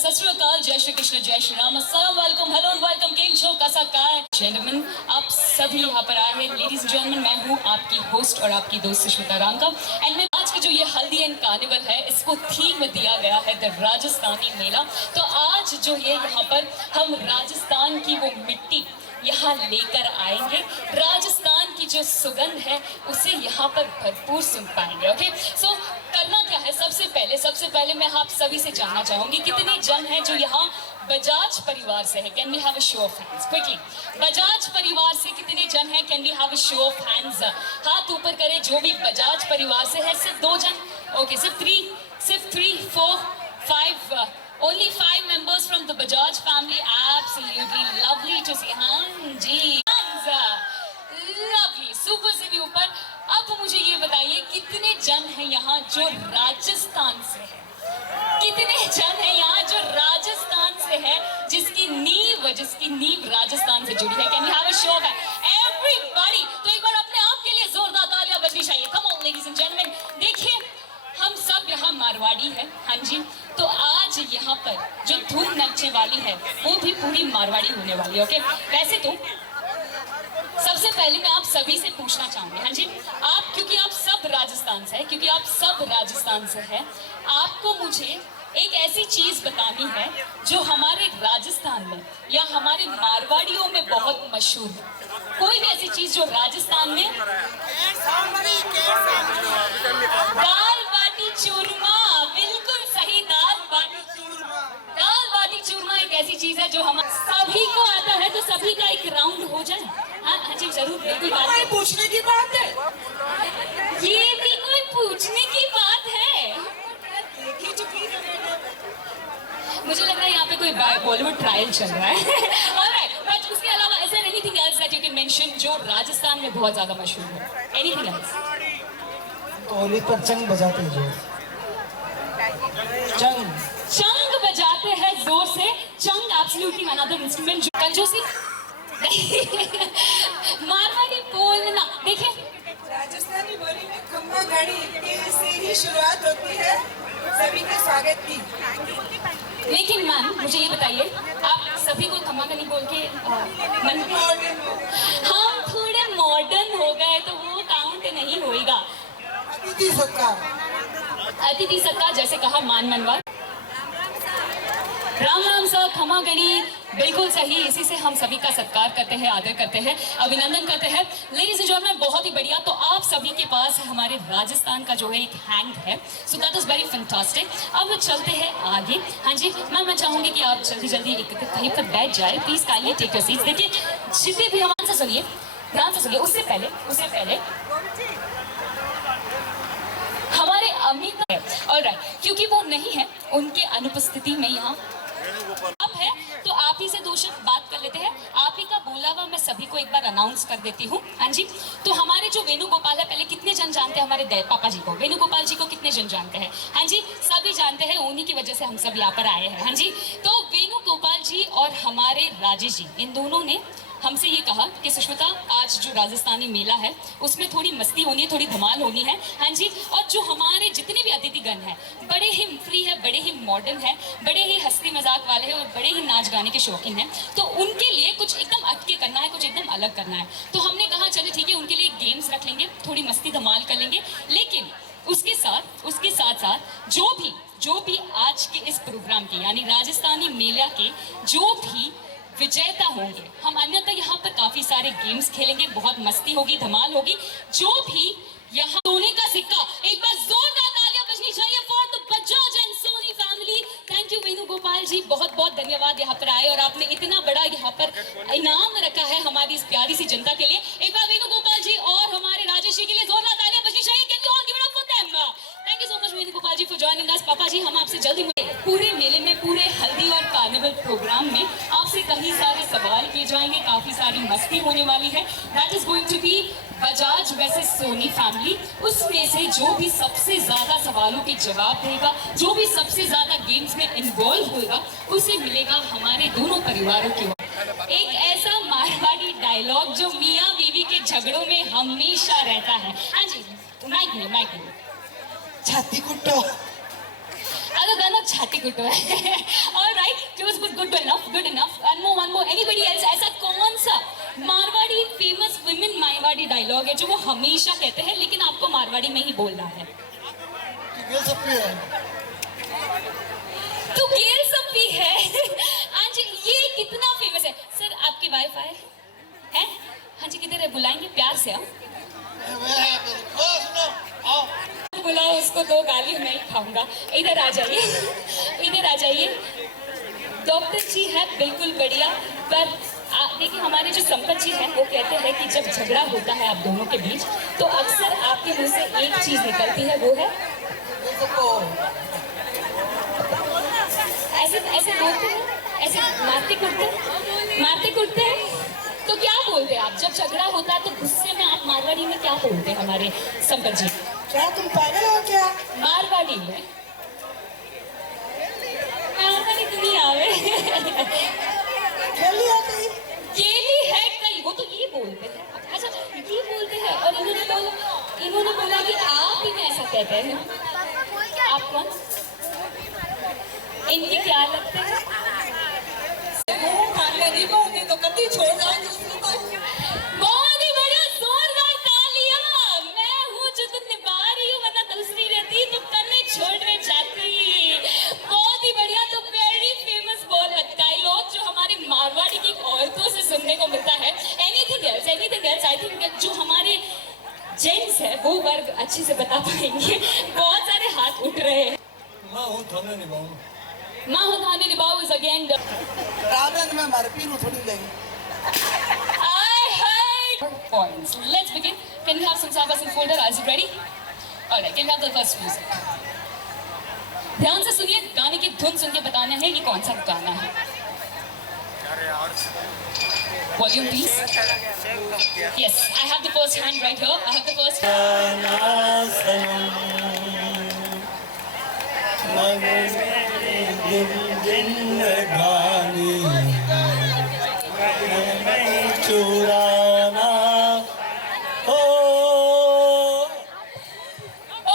सत श्री अकाल, जय श्री कृष्ण, जय श्री राम, अस्सलाम वालेकुम, हेलो एंड वेलकम, केम छो, कैसा काय जेंटलमैन, आप सभी यहाँ पर आए हैं। लेडीज एंड जेंटलमैन, मैं हूँ आपकी होस्ट और आपकी दोस्त सुष्मिता रांका। एंड मैं आज की जो ये हल्दी एंड कार्निवल है, इसको थीम दिया गया है द राजस्थानी मेला। तो आज जो ये यहाँ पर हम राजस्थान की वो मिट्टी यहाँ लेकर आएंगे, राजस्थान की जो सुगंध है उसे यहाँ पर भरपूर सुन पाएंगे। ओके, सो करना क्या है, सबसे पहले मैं आप सभी से जानना चाहूंगी कितने जन हैं जो यहाँ बजाज परिवार से है। Can we have a show of hands quickly? Bajaj परिवार से कितने जन हैं? Can we have a show of hands? हाथ ऊपर करें जो भी बजाज परिवार से है। सिर्फ 2 जन? ओके, सिर्फ 3, 4, 5, only 5 members from the Bajaj family. Absolutely lovely to see. हाँ जी, lovely, super से भी ऊपर। अब मुझे ये बताइए कितने जन हैं यहाँ जो राजस्थान से है? कितने जन हैं यहाँ जो राजस्थान से है, जिसकी नींव राजस्थान से जुड़ी है? Can we have a show of everybody? तो एक बार अपने आप के लिए जोरदार तालियां बजनी चाहिए। Come on ladies and gentleman, देखिए हम सब यहाँ मारवाड़ी है। हाँ जी, तो आज यहाँ पर जो धूम नचने वाली है वो भी पूरी मारवाड़ी होने वाली है। ओके, वैसे तो सबसे पहले मैं आप सभी से पूछना चाहूंगी, हाँ जी, आप क्योंकि आप सब राजस्थान से हैं, आपको मुझे एक ऐसी चीज बतानी है जो हमारे राजस्थान में या हमारे मारवाड़ियों में बहुत मशहूर है। कोई भी ऐसी चीज जो राजस्थान में दाल बाटी चूरमा, बिल्कुल सही, दाल बाटी चूरमा एक ऐसी चीज है जो हम सभी को आता है, तो सभी का एक राउंड हो जाए। हाँ हाँ जी जरूर, बिल्कुल बात है। पूछने की बात है, ये भी कोई पूछने की बात है? देखी चुकी है मैंने। मुझे लग रहा है यहाँ पे कोई बॉलीवुड ट्रायल चल रहा है। Alright, but उसके अलावा is there anything else that you can mention जो राजस्थान में बहुत ज्यादा मशहूर है? Anything else? होली पर चंग बजाते हैं जोर, चंग बजाते हैं जोर से। चंग एब्सोल्युटली अनदर इंस्ट्रूमेंट जो कंजूसी मारवाड़ी बोलना। देखिए राजस्थानी बोली में खम्मा घड़ी से ही शुरुआत होती है सभी के स्वागत की। लेकिन मैम मुझे ये बताइए, आप सभी को खम्मा गनी बोल के मन हम थोड़े मॉडर्न हो गए तो वो काउंट नहीं होएगा। अतिथि सत्कार, अतिथि सत्कार जैसे कहा, मान मनवा। राम राम सर, खमा गणी, बिल्कुल सही। इसी से हम सभी का सत्कार करते हैं, आदर करते हैं, अभिनंदन करते हैं। लेडीज एंड जेंटलमैन, बहुत ही बढ़िया। तो आप सभी के पास हमारे राजस्थान का जो है एक हैंग है, so that is very fantastic. अब चलते हैं आगे। हाँ जी मैम, मैं चाहूंगी कि आप जल्दी जल्दी कहीं पर बैठ जाए, please kindly take your seats. देखिए जितने भी हम से सुनिए, ध्यान से सुनिए। उससे पहले हमारे अमित है, ऑलराइट, क्योंकि वो नहीं है, उनके अनुपस्थिति में यहाँ आप है, तो आप ही से दो शब्द बात कर लेते हैं। आप ही का बोला हुआ मैं सभी को एक बार अनाउंस कर देती हूँ। हाँ जी, तो हमारे जो वेणुगोपाल है, पहले कितने जन जानते हैं हमारे पापा जी को? वेणुगोपाल जी को कितने जन जानते हैं? हाँ जी, सभी जानते हैं, उन्हीं की वजह से हम सब यहाँ पर आए हैं। हाँ जी, तो वेणुगोपाल जी और हमारे राजेश जी, इन दोनों ने हमसे ये कहा कि सुष्मिता, आज जो राजस्थानी मेला है उसमें थोड़ी मस्ती होनी है, थोड़ी धमाल होनी है। हाँ जी, और जो हमारे जितने भी अतिथिगण हैं बड़े ही फ्री है, बड़े ही मॉडर्न है, बड़े ही हंसी मजाक वाले हैं और बड़े ही नाच गाने के शौकीन हैं, तो उनके लिए कुछ एकदम हटके करना है, कुछ एकदम अलग करना है। तो हमने कहा चलो ठीक है, उनके लिए गेम्स रख लेंगे, थोड़ी मस्ती धमाल कर लेंगे। लेकिन उसके साथ साथ जो भी आज के इस प्रोग्राम के यानी राजस्थानी मेला के जो भी विजेता होंगे, हम अन्यथा यहाँ पर काफी सारे गेम्स खेलेंगे, बहुत मस्ती होगी, धमाल होगी। जो भी यहाँ सोने का सिक्का, एक बार जोरदार तालियां बजनी चाहिए for the Bajaj and Sony family. Thank you Venugopal ji, बहुत बहुत धन्यवाद यहाँ पर आए और आपने इतना बड़ा यहाँ पर इनाम रखा है हमारी इस प्यारी सी जनता के लिए। एक बार वेणुगोपाल जी और हमारे राजेश जी के लिए जोरदार तालियां बजनी चाहिए। Can you all give it up for them? Thank you so much Venugopal ji for joining us. पापा जी, हम आपसे जल्दी मिलेंगे। पूरे मेले में, पूरे हल्दी और कार्निवल प्रोग्राम में आपसे कई सारे सवाल किए जाएंगे, काफी सारी मस्ती होने वाली है। That is going to be Bajaj वैसे सोनी फैमिली। उसमें से जो भी सबसे ज्यादा सवालों के जवाब देगा, जो भी सबसे ज्यादा गेम्स में इन्वॉल्व होगा, उसे मिलेगा हमारे दोनों परिवारों की ओर एक ऐसा मारवाड़ी डायलॉग जो मियाँ बीवी के झगड़ों में हमेशा रहता है। हाँ जी, माइक में छाती कुट्टो, other than a छाती कुट्टो है। All right, it was good enough. One more. Anybody else? ऐसा कौन सा Marwari famous women Marwari dialogue है जो वो हमेशा कहते हैं, लेकिन आपको मारवाड़ी में ही बोलना है? तू गेल सप्पी है। हाँ जी, ये कितना फेमस है। सर आपकी वाईफाई है? हाँ जी, किधर है? बुलाएंगे प्यार से। बुलाओ उसको, दो गाली मैं ही खाऊंगा। इधर आ जाइए। डॉक्टर जी है बिल्कुल बढ़िया, पर देखिए हमारे जो संपत जी हैं वो कहते हैं कि जब झगड़ा होता है आप दोनों के बीच, तो अक्सर आपके मुंह से एक चीज निकलती है, वो है ऐसे बोलते हैं, ऐसे मारते कुटते हैं। तो क्या बोलते हैं आप जब झगड़ा होता है? तो गुस्से में आप मारवाड़ी में क्या बोलते हैं हमारे संपत जी? क्या तुम पागल हो क्या? मारवाड़ी में नहीं आवे। केली है कई, वो तो ये बोलते हैं। अच्छा, ये बोलते हैं। और इन्होंने बोला कि आप ही में ऐसा कहते हैं। आप कौन? इनके क्या लगते हैं? नहीं बोलते तो कभी छोड़ जाएंगे उसको। बहुत ही बढ़िया, जोरदार तालियां। मैं हूँ जो तुम निभा रही हूँ, वरना दूसरी रहती तो कन्ने छोड़ने जाती। बहुत ही बढ़िया। तो वेरी फेमस डायलॉग जो हमारे मारवाड़ी की औरतों से सुनने को मिलता है। Anything else? आई थिंक जो हमारे जेंट्स है वो वर्ग अच्छे से बता पाएंगे। बहुत सारे हाथ उठ रहे हैं। मैं हूँ थाने निभाऊं। माँ हो धाने निभाओ is again the रावण में मर पीरू थोड़ी लेगी I hate points. Let's begin. Can we have some sabas and folder? Is it ready? Alright, can we have the first music? ध्यान से सुनिए, गाने की धुन सुन के बताना है कि कौन सा गाना है. Volume please. Yes, I have the first hand right here. I have the first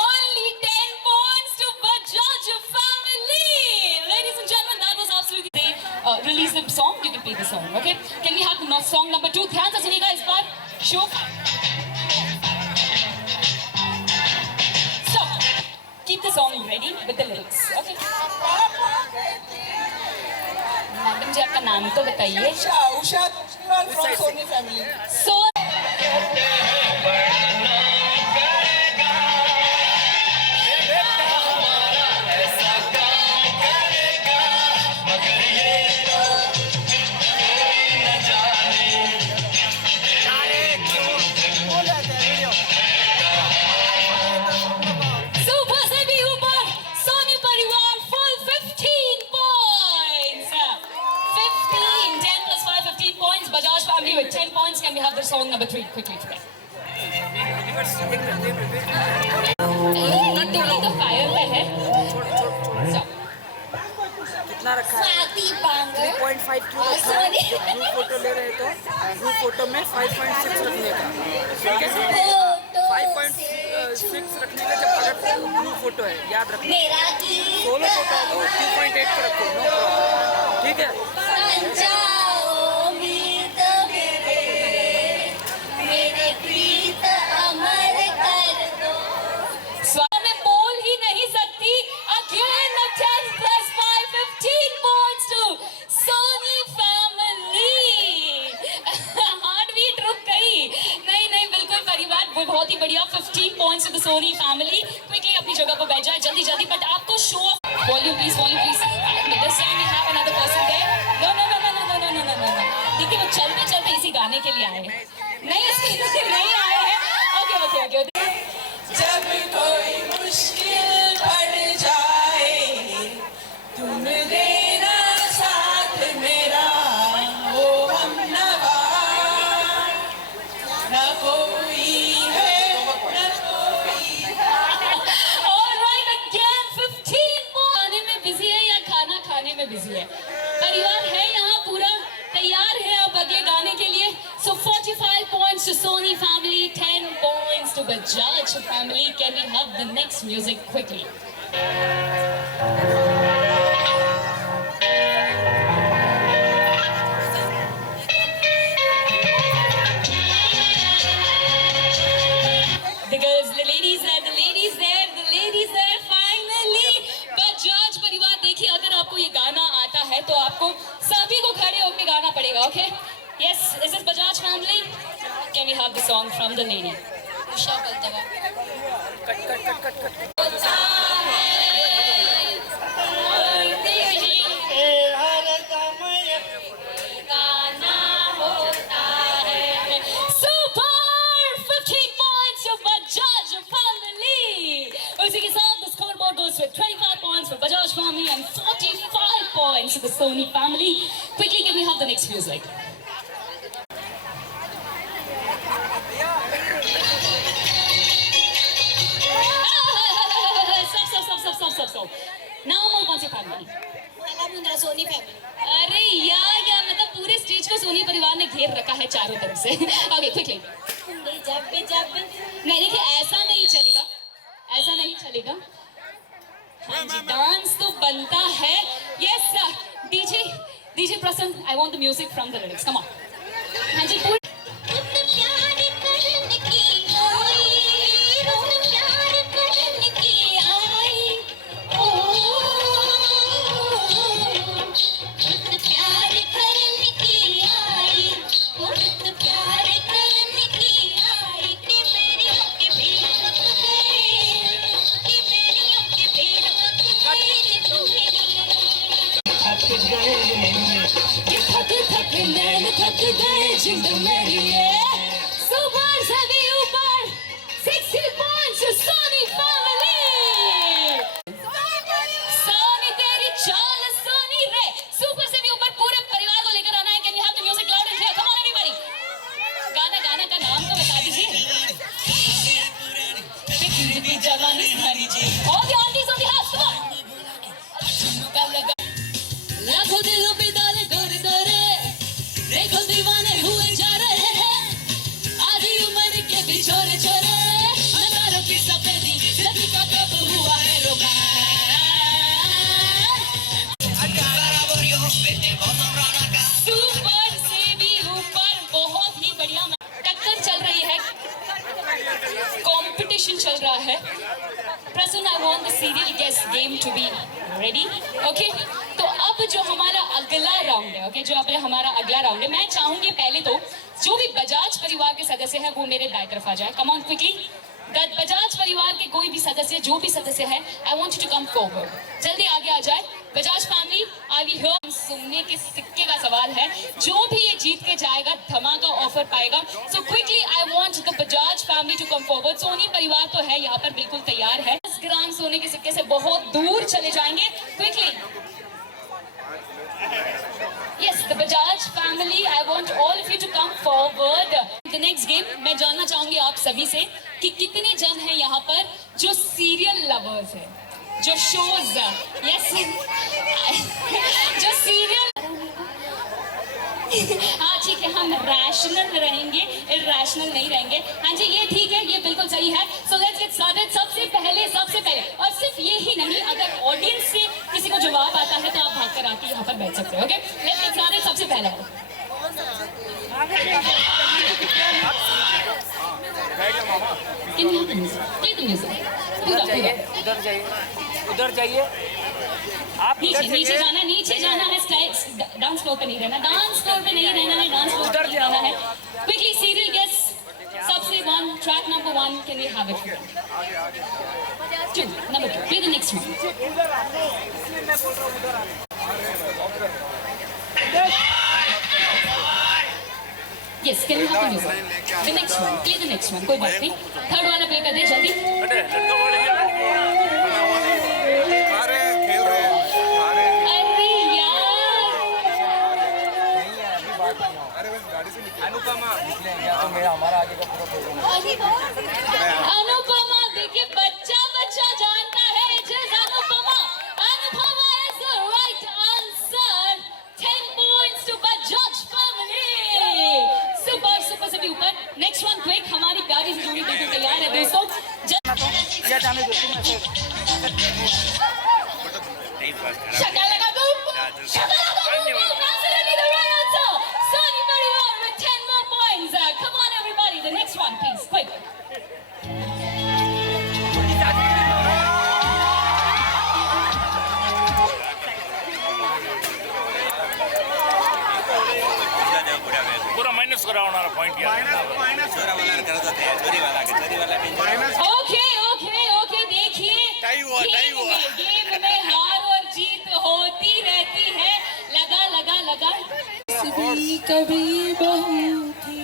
Only 10 points to Bajaj family. Ladies and gentlemen, that was absolutely they release the song. You can play the song, okay? Can we have the song number 2? ध्यान से सुनिएगा इस बार. Show. Stop. Keep the song ready with the lyrics, okay? Madam जी आपका नाम तो बताइए. Usha from Sony family. So. सुबह से भी ऊपर सोनी परिवार full 15 points. 15, 10 plus 5, 15 points. Bajaj family with 10 points. Can we have the song number 3 quickly today? दोनों तो फायर पे है. कितना रखा है 3.5 क्यों रखा है जब ग्रुप फोटो ले रहे तो ग्रुप फोटो में 5.6 रखने का ठीक है 5.6 रखने का जब अगर ग्रुप फोटो है याद रखना सोलो फोटो है तो 2.8 पे रखो नो प्रॉब्लम ठीक है मैं बोल ही नहीं सकती. Again the 10 plus 5, 15 points to Sony family. Heartbeat रुक गई. नहीं बिल्कुल परिवार बहुत ही बढ़िया. 15 points to the Sony family. Quickly अपनी जगह पर बैठ जाए जल्दी बट आपको show off. Volume please. This time we have another person there. No. देखिए वो चलते इसी गाने के लिए आए हैं. नहीं इसके लिए नहीं आए हैं. Okay. जब कोई मुश्किल पड़ जाए तुम देना साथ मेरा वो हमनवा न कोई है न कोई. Alright, again 15 more. खाने में बिजी है या खाना खाने में बिजी है? परिवार है यहाँ पूरा तैयार है अब अगले गाने के लिए. So 45 points to Sony family, 10 points to Bajaj family. Can we have the next music quickly? The ladies there, finally. Bajaj परिवार देखिए अगर आपको ये गाना आता है तो आपको सभी को खड़े होकर गाना पड़ेगा, okay? Yes, is this Bajaj family? Can we have the song from the lady? Usha Baltava. Cut Super! 15 points to Bajaj family. उसी के साथ the scoreboard goes with 25 points for Bajaj family and 45 points to the Sony family. Quickly, can we have the next music? Stop. Now more कौन सी family? Soni family. अरे यार मतलब पूरे stage को सोनी परिवार ने घेर रखा है चारों तरफ से. Okay, quickly. जब नहीं देखिए ऐसा नहीं चलेगा. हाँ जी डांस तो बनता है. Yes sir. DJ Prasanth, I want the music from the lyrics. Come on. हाँ जी पूरी कंपटीशन चल रहा है। Prasoon, I want the serial guest game to be ready. Okay, तो अब जो हमारा अगला राउंड है, ओके, जो अब हमारा अगला राउंड है, मैं चाहूंगी पहले तो जो भी बजाज परिवार के सदस्य है वो मेरे दाएं तरफ आ जाए। कम ऑन क्विकली, बजाज परिवार के कोई भी सदस्य, जो भी सदस्य है, I want you to come forward, जल्दी आगे आ जाए। Bajaj family, I will hear. सोने के सिक्के का सवाल है, जो भी ये जीत के जाएगा धमाका ऑफर पाएगा। So quickly I want the Bajaj family to come forward. Soni परिवार तो है यहाँ पर, बिल्कुल तैयार है। 10 ग्राम सोने के सिक्के से बहुत दूर चले जाएंगे। Quickly, yes, the Bajaj family, I want all of you to come forward. The next game, मैं जानना चाहूंगी आप सभी से कि कितने जन हैं यहाँ पर जो सीरियल लवर्स हैं, जो शोज, यस, जो सीरियल, हाँ ठीक है, हम रैशनल रहेंगे, इरैशनल नहीं रहेंगे। हाँ जी, ये ठीक है, ये बिल्कुल सही है। So let's get started. सबसे पहले और सिर्फ ये ही नहीं, अगर ऑडियंस से किसी को जवाब आता है तो आप भाग कर आके यहाँ पर बैठ सकते हो। Okay, let's get started. सबसे पहला उधर जाइए आप, नीचे जाना है, नीचे जाना है। डांस फ्लोर पे नहीं रहना, डांस फ्लोर पे नहीं रहना है, डांस फ्लोर पे रहना है। क्विकली, सीरियल गेस्ट, सबसे one, track number 1, can we have it? 2, number 2, play the next one. Yes, can we have the music? The next one, play the next one. कोई बात नहीं, थर्ड वाला play कर दे जल्दी। अनुपमा, देखिए बच्चा जानता है, Anupama is the right answer. 10 points to Bajaj family. Super से भी ऊपर। नेक्स्ट वन क्विक, हमारी प्यारी सी जोड़ी बिल्कुल तैयार है दोस्तों। शक्ल लगा दूं, absolutely the right answer. Sony Pariwar with 10 more points. Come on everybody, the next one please, quick. पूरा माइनस कराना पॉइंट किया माइनस छोरा वाला कर दो थे छोरी वाला माइनस। ओके, देखिए गेम में हार और जीत होती रहती है। लगा कभी बहू थी।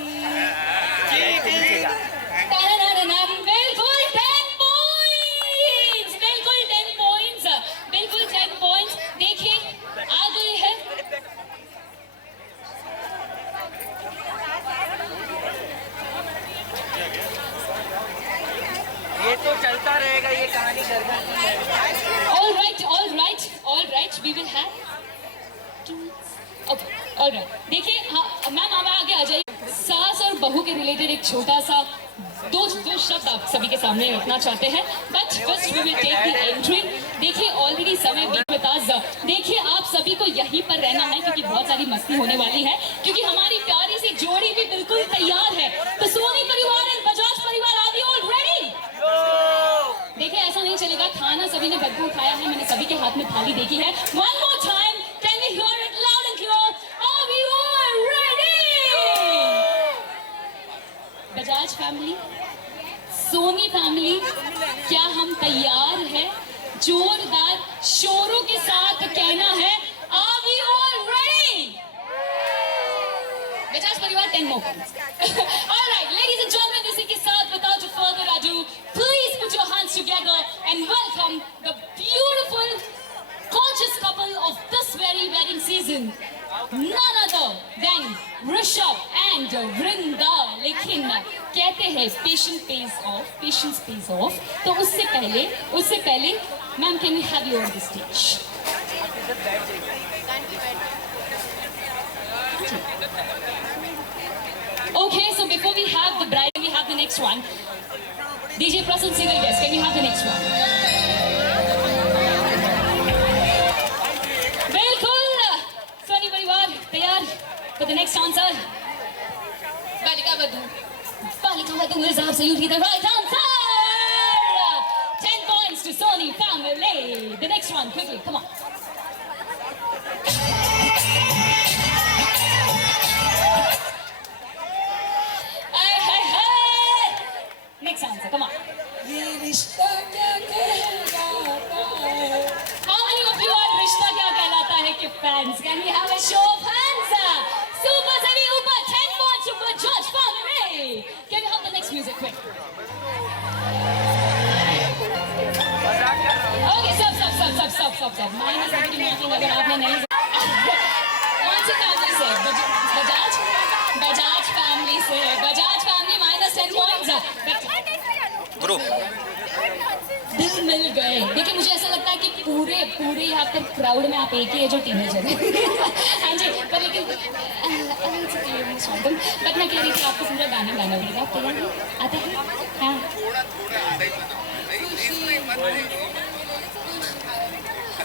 बिल्कुल 10 पॉइंट्स। देखिए आ गए हैं। ये तो चलता रहेगा, ये कहानी All right, we will have okay, all right. देखिए, हाँ मैम आप आगे आ जाइए। सास और बहू के रिलेटेड एक छोटा सा दो शब्द आप सभी के सामने रखना चाहते हैं, but first we will take the entry. देखिए ऑलरेडी समय बीता। देखिए आप सभी को यहीं पर रहना है क्योंकि बहुत सारी मस्ती होने वाली है, क्योंकि हमारी प्यारी सी जोड़ी भी बिल्कुल तैयार है। तो सोनी परिवार एंड बजाज परिवार, आर यू ऑल रेडी? देखिए ऐसा नहीं चलेगा, खाना सभी ने भरपूर खाया है, मैंने सभी के हाथ में थाली देखी है। One more time, can we hear it loud and clear? Are you all ready? Bajaj family, Soni family, क्या हम तैयार हैं? जोरदार शोरों के साथ कहना है, are we all ready? Bajaj परिवार 10 more points. All right, ladies and gentlemen, इसी के साथ without further ado, please put your hands together and welcome the beautiful, gorgeous couple of this very wedding season. None other than Rishabh and Vrinda. लेकिन कहते हैं patience pays off. तो उससे पहले ma'am can we have you on the stage? Okay, so before we have the bride, we have the next one. DJ Prasan single guest, can we have the next one? बिल्कुल, सोनी परिवार तैयार for the next answer? Balika Vadhu is absolutely the right answer. points to Sony family. The next one, quickly, come on. Next answer, come on. ये रिश्ता क्या कहलाता है? How many of you are Rishta Kya Kehlata Hai ke fans? Can we have a show of hands? Super Sari Upa, 10 points to Bajaj family. Can we have the next music quick? Okay, stop. Minus every marking अगर आपने नहीं कौन सी family से? Bajaj family से. Bajaj family minus 10 points. Group दिल मिल गए. देखिए मुझे ऐसा लगता है कि पूरे यहाँ पर क्राउड में आप एक ही है जो टीनेजर है. हाँ जी, पर लेकिन बट मैं कह रही थी आपको पूरा गाना गाना पड़ेगा. आप तैयार हैं? आता है? हाँ.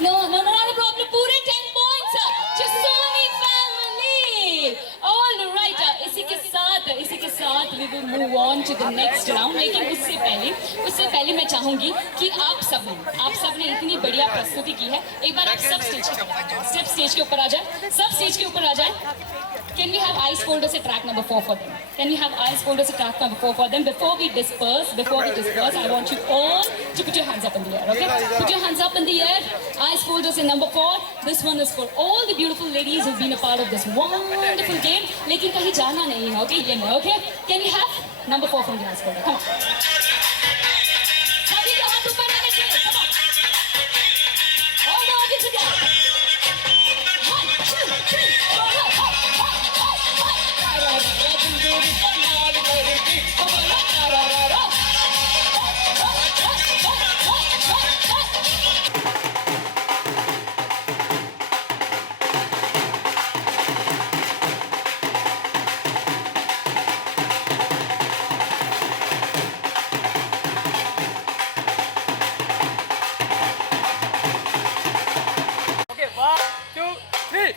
No, not a problem. पूरे 10 points. Just Sony family. All right. इसी के साथ we will move on to the next round. लेकिन उससे पहले मैं चाहूंगी कि आप सब ने इतनी बढ़िया प्रस्तुति की है. एक बार आप सब स्टेज के ऊपर आ जाए. सब स्टेज के ऊपर आ जाए. Can we have ice folders at track number 4 for them? Can we have ice folders at track number 4 for them? Before we disperse, I want you all to put your hands up in the air, okay? Put your hands up in the air. Ice folders in number 4. This one is for all the beautiful ladies who've been a part of this wonderful game. लेकिन कहीं जाना नहीं है, okay? ये नहीं, okay? Can we have number 4 from the ice folder? Come on. सभी के हाथ ऊपर आने चाहिए. Come on. All the audience together. 1, 2, 3, 4. Okay, 1, 2, 3.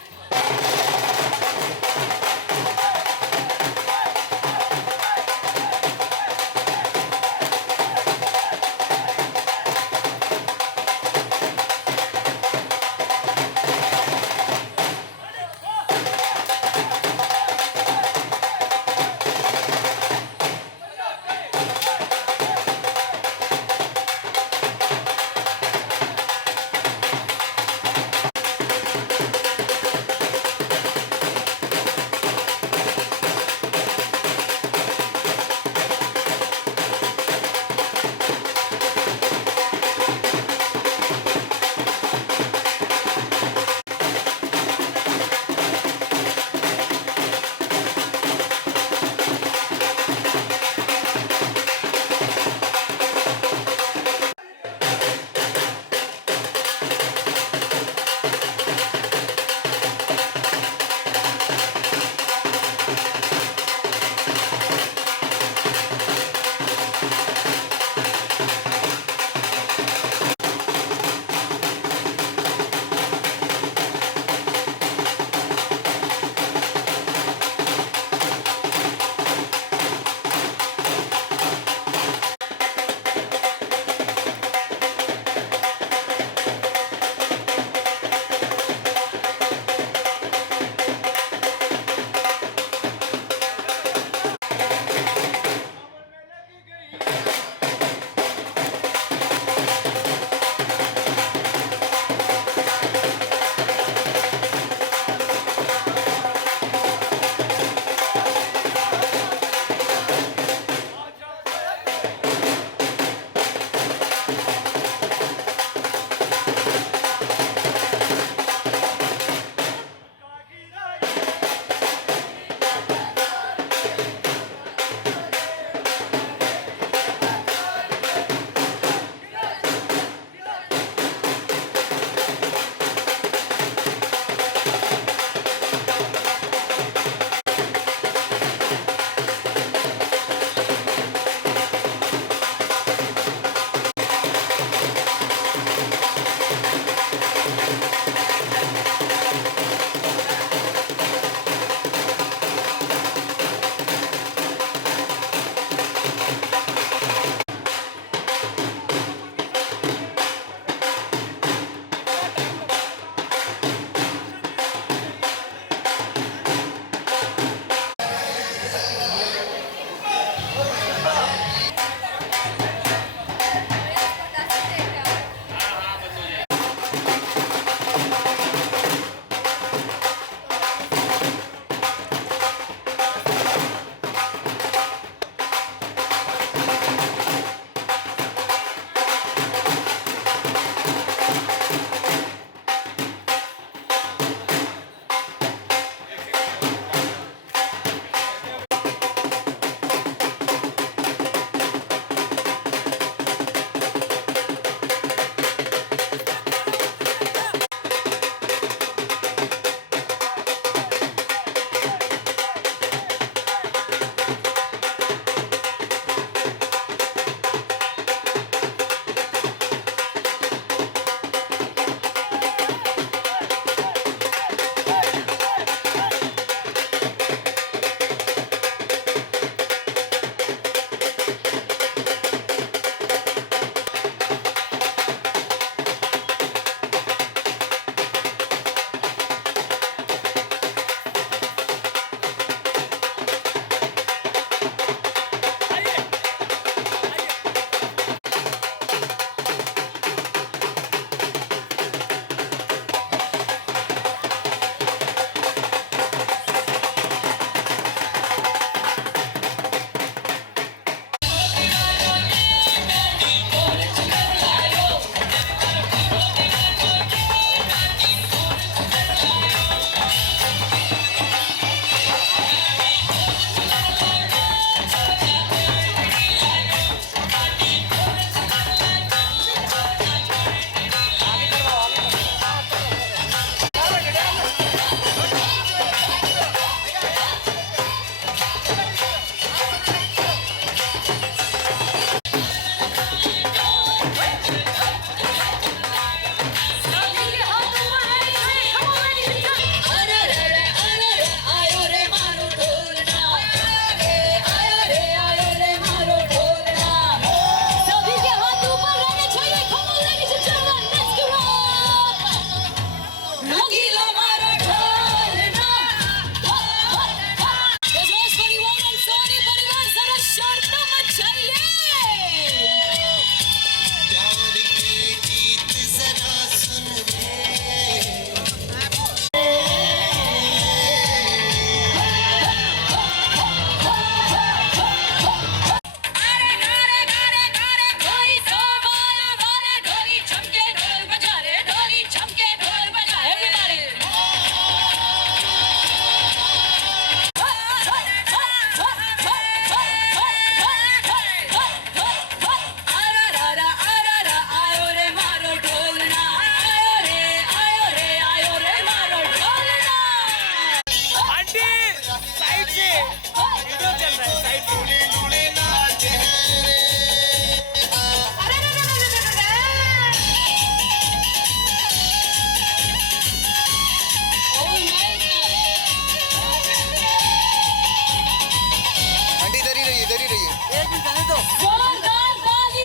एक मिनट जाने दो। जोरदार ताली।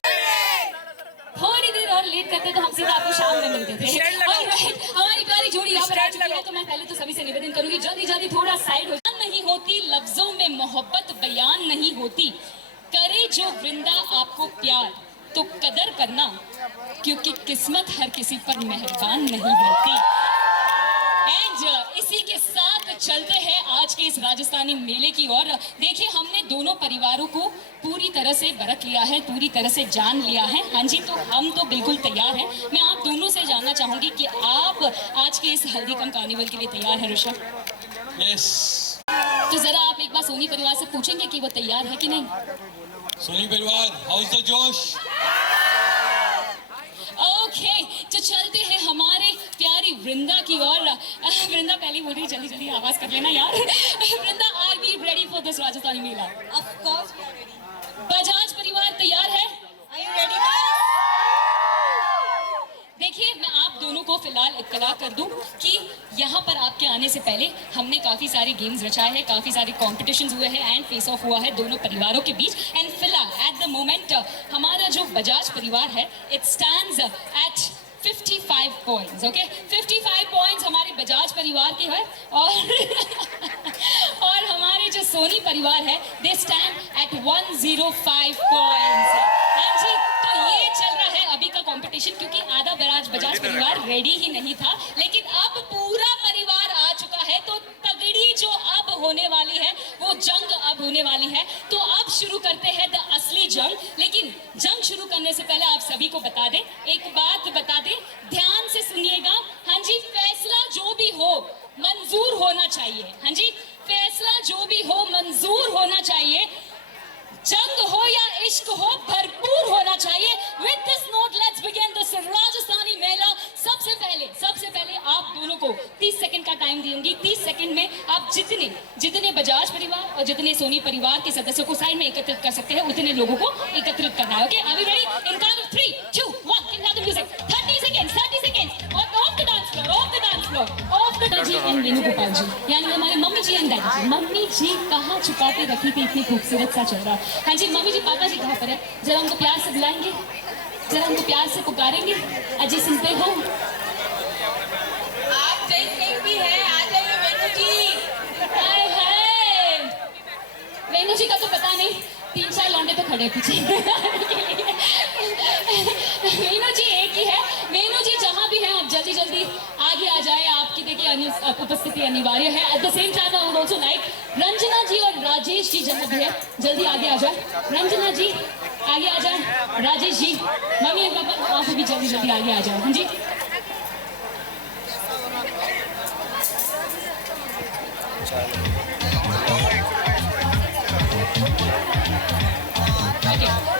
थोड़ी देर और लेट करते तो हम सीधा आपको शाम में मिलते थे। Alright, हमारी प्यारी जोड़ी यहाँ पर आ चुकी है, तो मैं पहले तो सभी से निवेदन करूंगी जल्दी जल्दी थोड़ा साइड हो। नहीं होती लफ्जों में मोहब्बत बयान नहीं होती, करे जो वृंदा आपको प्यार तो कदर करना, क्योंकि किस्मत हर किसी पर मेहरबान नहीं होती। एंड इसी के साथ चलते हैं आज के इस राजस्थानी मेले की ओर। देखिए, हमने दोनों परिवारों को पूरी तरह से बरत लिया है, पूरी तरह से जान लिया है। हाँ जी, तो हम तो बिल्कुल तैयार हैं। मैं आप दोनों से जानना चाहूंगी कि आप आज के इस हल्दी कम कार्निवल के लिए तैयार हैं ऋषभ? यस। तो जरा आप एक बार सोनी परिवार से पूछेंगे कि वो तैयार है कि नहीं। सोनी परिवार, हाउस द जोश। ओके, तो चलते हैं हमारे प्यारी वृंदा की ओर। वृंदा पहले बोल रही, जल्दी जल्दी आवाज कर लेना यार। Vrinda, are we ready for this Rajasthani mela? Of course we are ready. Bajaj परिवार तैयार है? Are you ready? देखिए, मैं आप दोनों को फिलहाल इत्तला कर दूं कि यहाँ पर आपके आने से पहले हमने काफ़ी सारे गेम्स रचाए हैं, काफ़ी सारे कॉम्पिटिशंस हुए हैं एंड फेस ऑफ हुआ है दोनों परिवारों के बीच। एंड फिलहाल एट द मोमेंट हमारा जो बजाज परिवार है, it stands eight 55 points. Okay, 55 points हमारे बजाज परिवार के है और हमारे जो सोनी परिवार है, दे स्टैंड एट 105 पॉइंट्स। हाँ जी, तो ये चल रहा है अभी का कंपटीशन, क्योंकि आधा बजाज परिवार रेडी ही नहीं था, लेकिन अब पूरा परिवार आ चुका है। तो तगड़ी जो अब होने वाली है, वो जंग अब होने वाली है। तो अब शुरू करते हैं द असली जंग। लेकिन जंग शुरू करने से पहले आप सभी को बता दें, एक बात बता दें, ध्यान से सुनिएगा। हाँ जी, फैसला जो भी हो मंजूर होना चाहिए। हाँ जी, फैसला जो भी हो मंजूर होना चाहिए। जंग हो या इश्क हो, भरपूर होना चाहिए। With this note let's begin this Rajasthani mela. सबसे पहले आप दोनों को 30 सेकंड का टाइम दूंगी। 30 सेकंड में आप जितने बजाज परिवार और जितने सोनी परिवार के सदस्यों को साइड में एकत्रित कर सकते हैं, उतने लोगों को एकत्रित करना है। Okay, are we ready? In count of 3, 2, 1, kick off the music. 30 seconds of the dance floor, of the ji and Venugopal ji, यानी हमारे मम्मी जी एंड डैडी जी। मम्मी जी कहाँ छुपाते रखी थी इतनी खूबसूरत सा चेहरा? हाँ जी, मम्मी जी, पापा जी कहाँ पर है? जरा उनको प्यार से बुलाएंगे, जरा उनको प्यार से पुकारेंगे। अजय सुनते हो? आप कहीं भी है, आ जाइए वेणु जी। हाय हाय, वेणु जी का तो पता नहीं, 3-4 लौंडे तो खड़े पीछे। वेणु जी एक ही है। वेणु जी जहाँ भी हैं, आप जल्दी जल्दी आगे आ जाए। आपकी देखिए उपस्थिति अनिवार्य है। At the same time I would also like Ranjana ji और राजेश जी जहाँ भी है, जल्दी आगे आ जाए। रंजना जी आगे आ जाए, राजेश जी, मम्मी और पापा आप भी जल्दी जल्दी आगे आ जाओ। हाँ जी,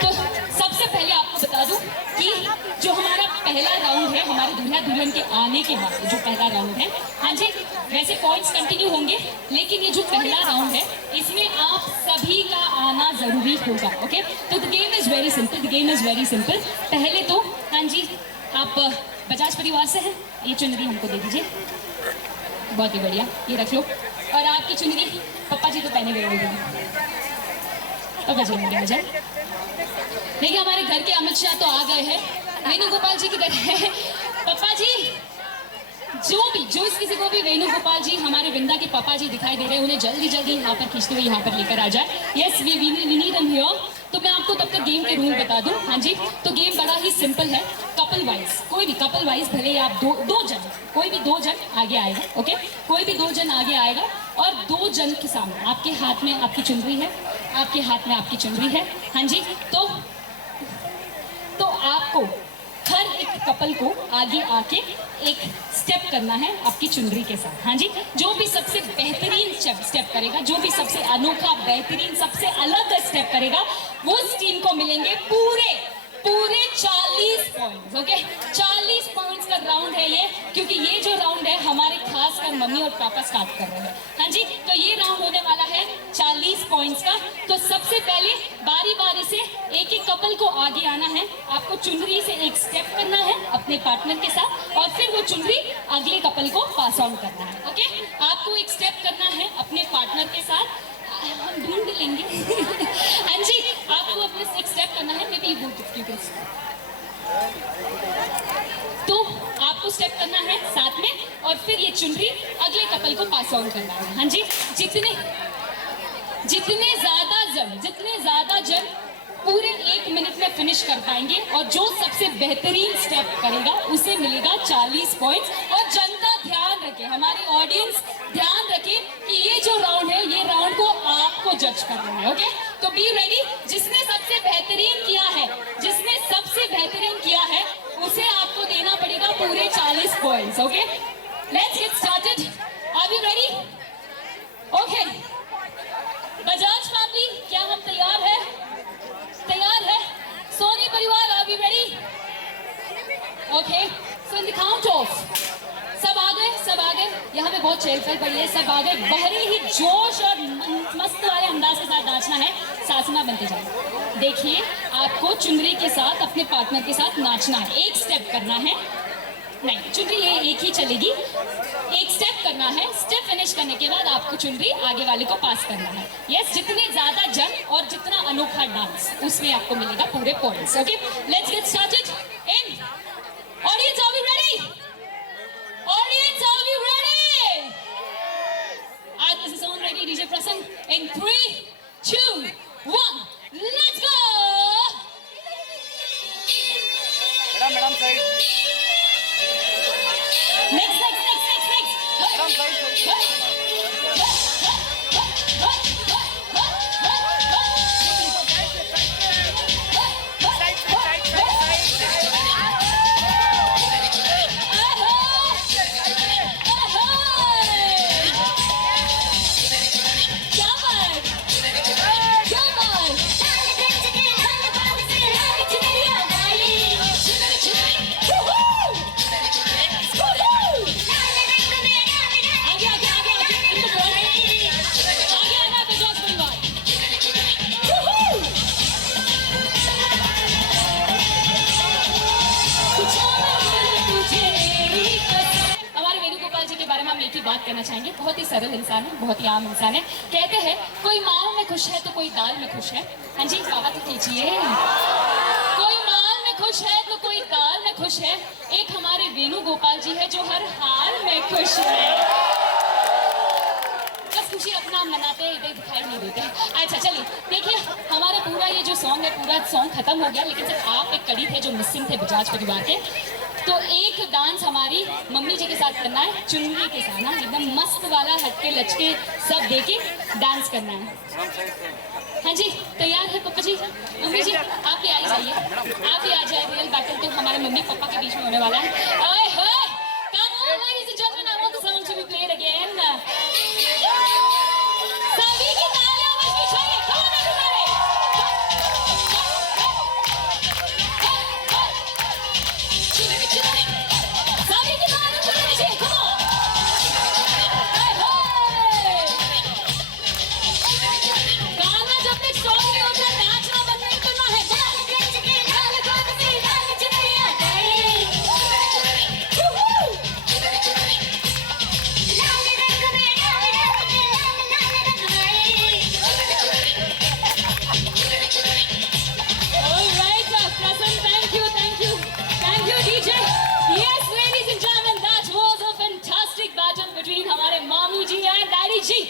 तो सबसे पहले आपको बता दूं कि जो हमारा पहला राउंड है, हमारे दूल्हा दुल्हन के आने के बाद जो पहला राउंड है, हाँ जी, वैसे पॉइंट्स कंटिन्यू होंगे, लेकिन ये जो पहला राउंड है, इसमें आप सभी का आना जरूरी होगा। ओके, तो the game is very simple. पहले तो हाँ जी, आप बजाज परिवार से हैं, ये चुनरी हमको दे दीजिए। बहुत ही बढ़िया, ये रख लो। और आपकी चुनरी पप्पा जी तो पहने गए होंगे, पप्पा जी होंगे। आ जाए। देखिए, हमारे घर के अमित शाह तो आ गए हैं। वेणुगोपाल जी किधर है? पप्पा जी, जो किसी को भी वेणुगोपाल जी, हमारे वृंदा के पापा जी दिखाई दे रहे हैं, उन्हें जल्दी जल्दी यहाँ पर खींचते हुए यहाँ पर लेकर आ जाए। Yes, we need them here. तो मैं आपको तब तक गेम के रूल बता दूं। हाँ जी, तो गेम बड़ा ही सिंपल है। कपल वाइज, कोई भी कपल वाइज, भले ही आप दो जन, कोई भी 2 जन आगे आएगा। ओके, कोई भी 2 जन आगे आएगा और 2 जन के सामने आपके हाथ में आपकी चुनरी है, आपके हाथ में आपकी चुनरी है। हाँ जी, तो आपको हर एक कपल को आगे आके एक स्टेप करना है आपकी चुनरी के साथ। हाँ जी, जो भी सबसे बेहतरीन स्टेप करेगा, जो भी सबसे अनोखा, बेहतरीन, सबसे अलग स्टेप करेगा, वो उस टीम को मिलेंगे पूरे 40 पॉइंट्स। ओके, 40 पॉइंट्स का राउंड है ये, क्योंकि ये जो राउंड है हमारे खासकर मम्मी और पापा स्टार्ट कर रहे हैं। हाँ जी, तो ये राउंड होने वाला है 40 पॉइंट्स का। तो सबसे पहले बारी बारी से एक एक कपल को आगे आना है। आपको चुनरी से एक स्टेप करना है अपने पार्टनर के साथ, और फिर वो चुनरी अगले कपल को पास ऑन करना है। ओके, आपको एक स्टेप करना है अपने पार्टनर के साथ, हम ढूंढ लेंगे। हाँ जी, आपको अपने एक स्टेप करना है, मे बी तो आपको स्टेप करना है साथ में, और फिर ये चुनरी अगले कपल को पास ऑन करना है। हाँ जी, जितने ज्यादा जन पूरे 1 मिनट में फिनिश कर पाएंगे और जो सबसे बेहतरीन स्टेप करेगा उसे मिलेगा 40 पॉइंट्स। और जनता ध्यान रखे, हमारी ऑडियंस ध्यान रखे कि ये जो राउंड है, ये राउंड को आपको जज करना है। ओके, तो बी रेडी। जिसने सबसे बेहतरीन किया है उसे आपको देना पड़ेगा पूरे 40 points. Okay, let's get started. Are you ready? Okay, Bajaj family, क्या हम तैयार है? सोनी परिवार, are we ready? Okay, so in the count of, सब आ गए। यहाँ पे बहुत चहल-पहल पड़ी है, सब आ गए। बहरे ही जोश और मस्त वाले अंदाज के साथ नाचना है, सासमा बनते जाए। देखिए, आपको चुनरी के साथ अपने पार्टनर के साथ नाचना है। एक स्टेप करना है, नहीं चुनरी ये एक ही चलेगी, एक स्टेप करना है। स्टेप फिनिश करने के बाद आपको चुनरी आगे वाले को पास करना है। यस, जितने ज्यादा जन और जितना अनोखा डांस, उसमें आपको मिलेगा पूरे points. Okay, let's get started. In audience, are we ready? आज this is on ready, DJ Prasann. In 3, 2, 1, let's go. Madam side, Next. Madam side. बात करना चाहेंगे। बहुत ही सरल इंसान है, बहुत ही आम इंसान है। कहते हैं कोई माल में खुश है तो कोई दाल में खुश है। हाँ जी, बात कीजिए। कोई माल में खुश है तो कोई दाल में खुश है। एक हमारे वेणुगोपाल जी है जो हर हाल में खुश है। बस खुशी अपना मनाते इधर दिखाई नहीं देते। अच्छा चलिए, देखिए हमारा पूरा ये जो सॉन्ग है, पूरा सॉन्ग खत्म हो गया, लेकिन सिर्फ आप एक कड़ी थे जो मिसिंग थे बजाज परिवार के। तो एक डांस हमारी मम्मी जी के साथ करना है, चुनरी के साथ ना, एकदम मस्त वाला हटके लचके सब देके डांस करना है। हाँ जी, तैयार है पप्पा जी? मम्मी जी आप भी आ जाइए, आप भी आ जाए। रियल बैटल तो हमारे मम्मी पापा के बीच में होने वाला है। ओए होए, come on ladies and gentlemen, I want the song to be played again. सभी की तालियां बजनी चाहिए। Come on everybody. सभी की तालियां बजनी चाहिए। Come on. गाना जब तक सॉन्ग नहीं होता, नाचना बंद नहीं करना है। हमारे मामू जी एंड डैडी जी,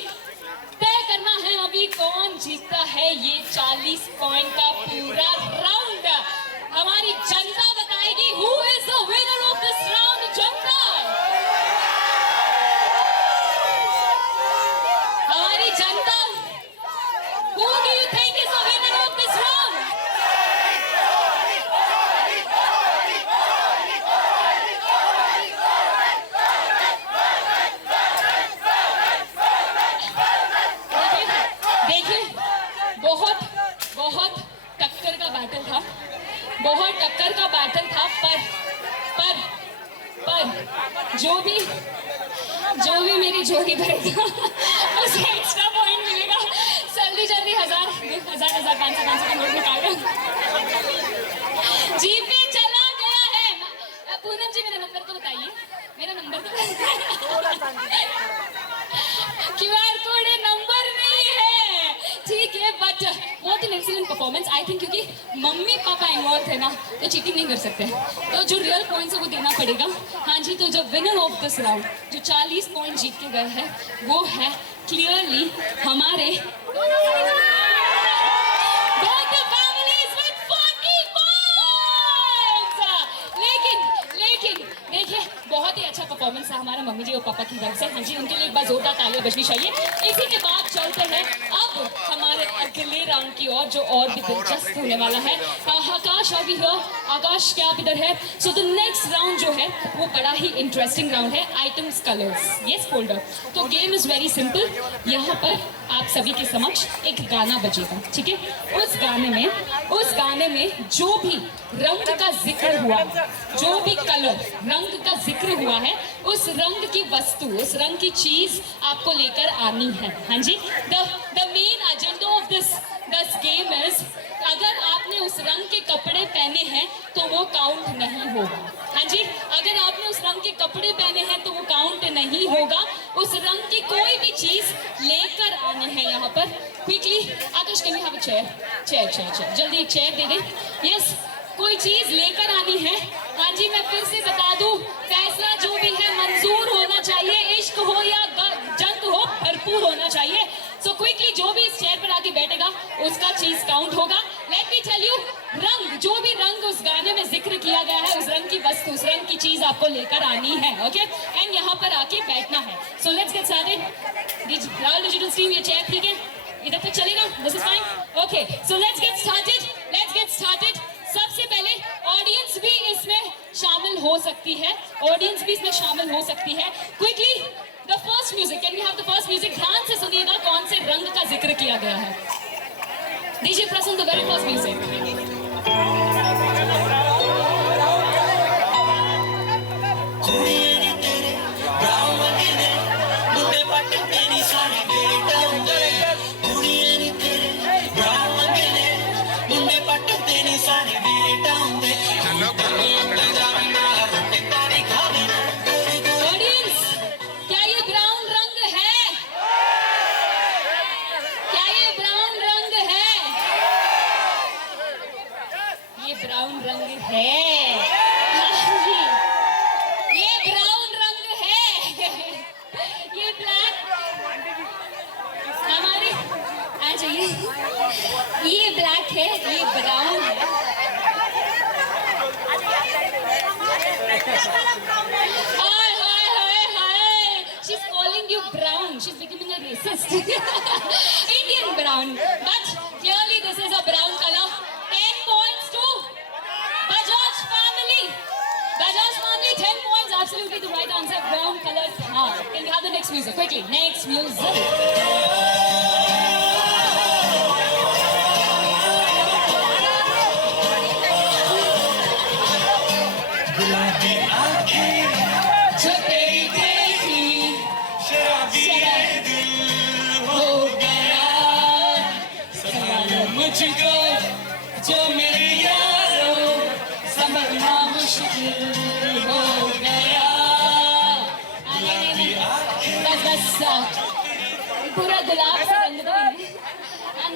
तय करना है अभी कौन जीतता है ये 40 पॉइंट का पूरा राउंड। हमारी जनता बताएगी who is the winner of this round. जनता, हमारी जनता, who do you think is the winner of this round? बहुत टक्कर का बैटल था, बहुत टक्कर का बैटल था, पर जो भी मेरी जोड़ी भरेगा उसे एक्स्ट्रा पॉइंट मिलेगा। जल्दी 1000 500 का नोट निकालो। जीपे चला गया है। पूनम जी मेरा नंबर तो बताइए, मेरा नंबर तो QR कोड नंबर नहीं है, ठीक है, बट बहुत ही एक्सीलेंट परफॉर्मेंस आई थिंक, क्योंकि मम्मी पापा इन्वॉल्व थे ना तो चीटिंग नहीं कर सकते, तो जो रियल पॉइंट्स है वो देना पड़ेगा। हाँ जी, तो जो विनर ऑफ दिस राउंड जो 40 पॉइंट जीत के गए हैं वो है क्लियरली हमारे देखिए बहुत ही अच्छा परफॉर्मेंस है हमारा मम्मी जी और पापा की तरफ से। हाँ जी, उनके लिए एक बार जोरदार तालियां बजनी चाहिए। इसी के बाद चलते हैं अब हमारे अगले राउंड की ओर, जो और भी दिलचस्प होने वाला है। आकाश अभी हो, आकाश क्या आप इधर है? सो द नेक्स्ट राउंड जो है वो बड़ा ही इंटरेस्टिंग राउंड है, आइटम्स कलर्स यस फोल्डर। तो गेम इज वेरी सिंपल, यहाँ पर आप सभी के समक्ष एक गाना बजेगा, ठीक है? उस गाने में जो भी रंग का जिक्र हुआ, जो भी कलर रंग का जिक्र हुआ है, उस रंग की वस्तु, उस रंग की चीज आपको लेकर आनी है। हाँ जी, the main agenda of this game is, अगर आपने उस रंग के कपड़े पहने हैं तो वो काउंट नहीं होगा। हाँ जी, अगर आपने उस रंग के कपड़े पहने हैं तो वो काउंट नहीं होगा। उस रंग की कोई भी चीज लेकर आनी है यहाँ पर। Quickly Akash, can we have a chair? जल्दी एक चेयर दे दे। यस, कोई चीज लेकर आनी है। हाँ जी, मैं फिर से बता दूं, फैसला जो भी है मंजूर होना चाहिए, इश्क हो या जंग हो, भरपूर होना चाहिए। सो क्विकली जो भी इस चेयर पर आके बैठेगा उसका चीज काउंट होगा। लेट मी टेल यू, रंग, जो भी रंग उस गाने में जिक्र किया गया है, उस रंग की वस्तु, उस रंग की चीज आपको लेकर आनी है। ओके, एंड यहाँ पर आके बैठना है। So let's get started. Rahul digital stream, ये चेयर ठीक है? इधर तक चलेगा? This is fine? Okay, so let's get started. सबसे पहले ऑडियंस भी इसमें शामिल हो सकती है, quickly the first music, can we have the first music? ध्यान से सुनिएगा कौन से रंग का जिक्र किया गया है। डीजे प्रसन्न, द वेरी फर्स्ट म्यूजिक। ये ब्लैक है, ये ब्राउन है। हाय, she's calling you brown. She's becoming a racist. Indian brown, but clearly this is a brown color. 10 points to Bajaj family. 10 points, absolutely the right answer. Brown colored car. Can we have the next music quickly? Next music. मुझको जो मेरे यारों समझना मुश्किल हो गया। बस पूरा गुलाब से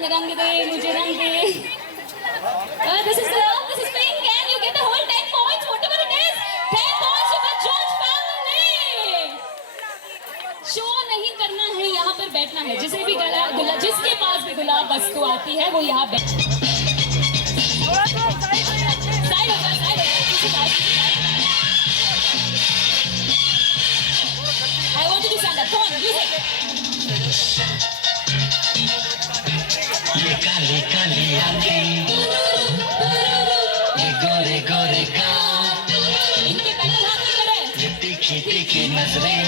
रंग दे मुझे रंग दे। This is love, this is pink, and you get the whole 10 points, whatever it is. 10 points to the George family. Show नहीं करना है, यहाँ पर बैठना है। जिसे भी जिसके पास भी गुलाब वस्तु आती है वो यहाँ बैठ। I want you to stand up. Come on, music. ये काली काली आंखें, ये गोरे गोरे गाल, इनके पैटर्न हाथ में खड़े, ये तीखी तीखी नजरें,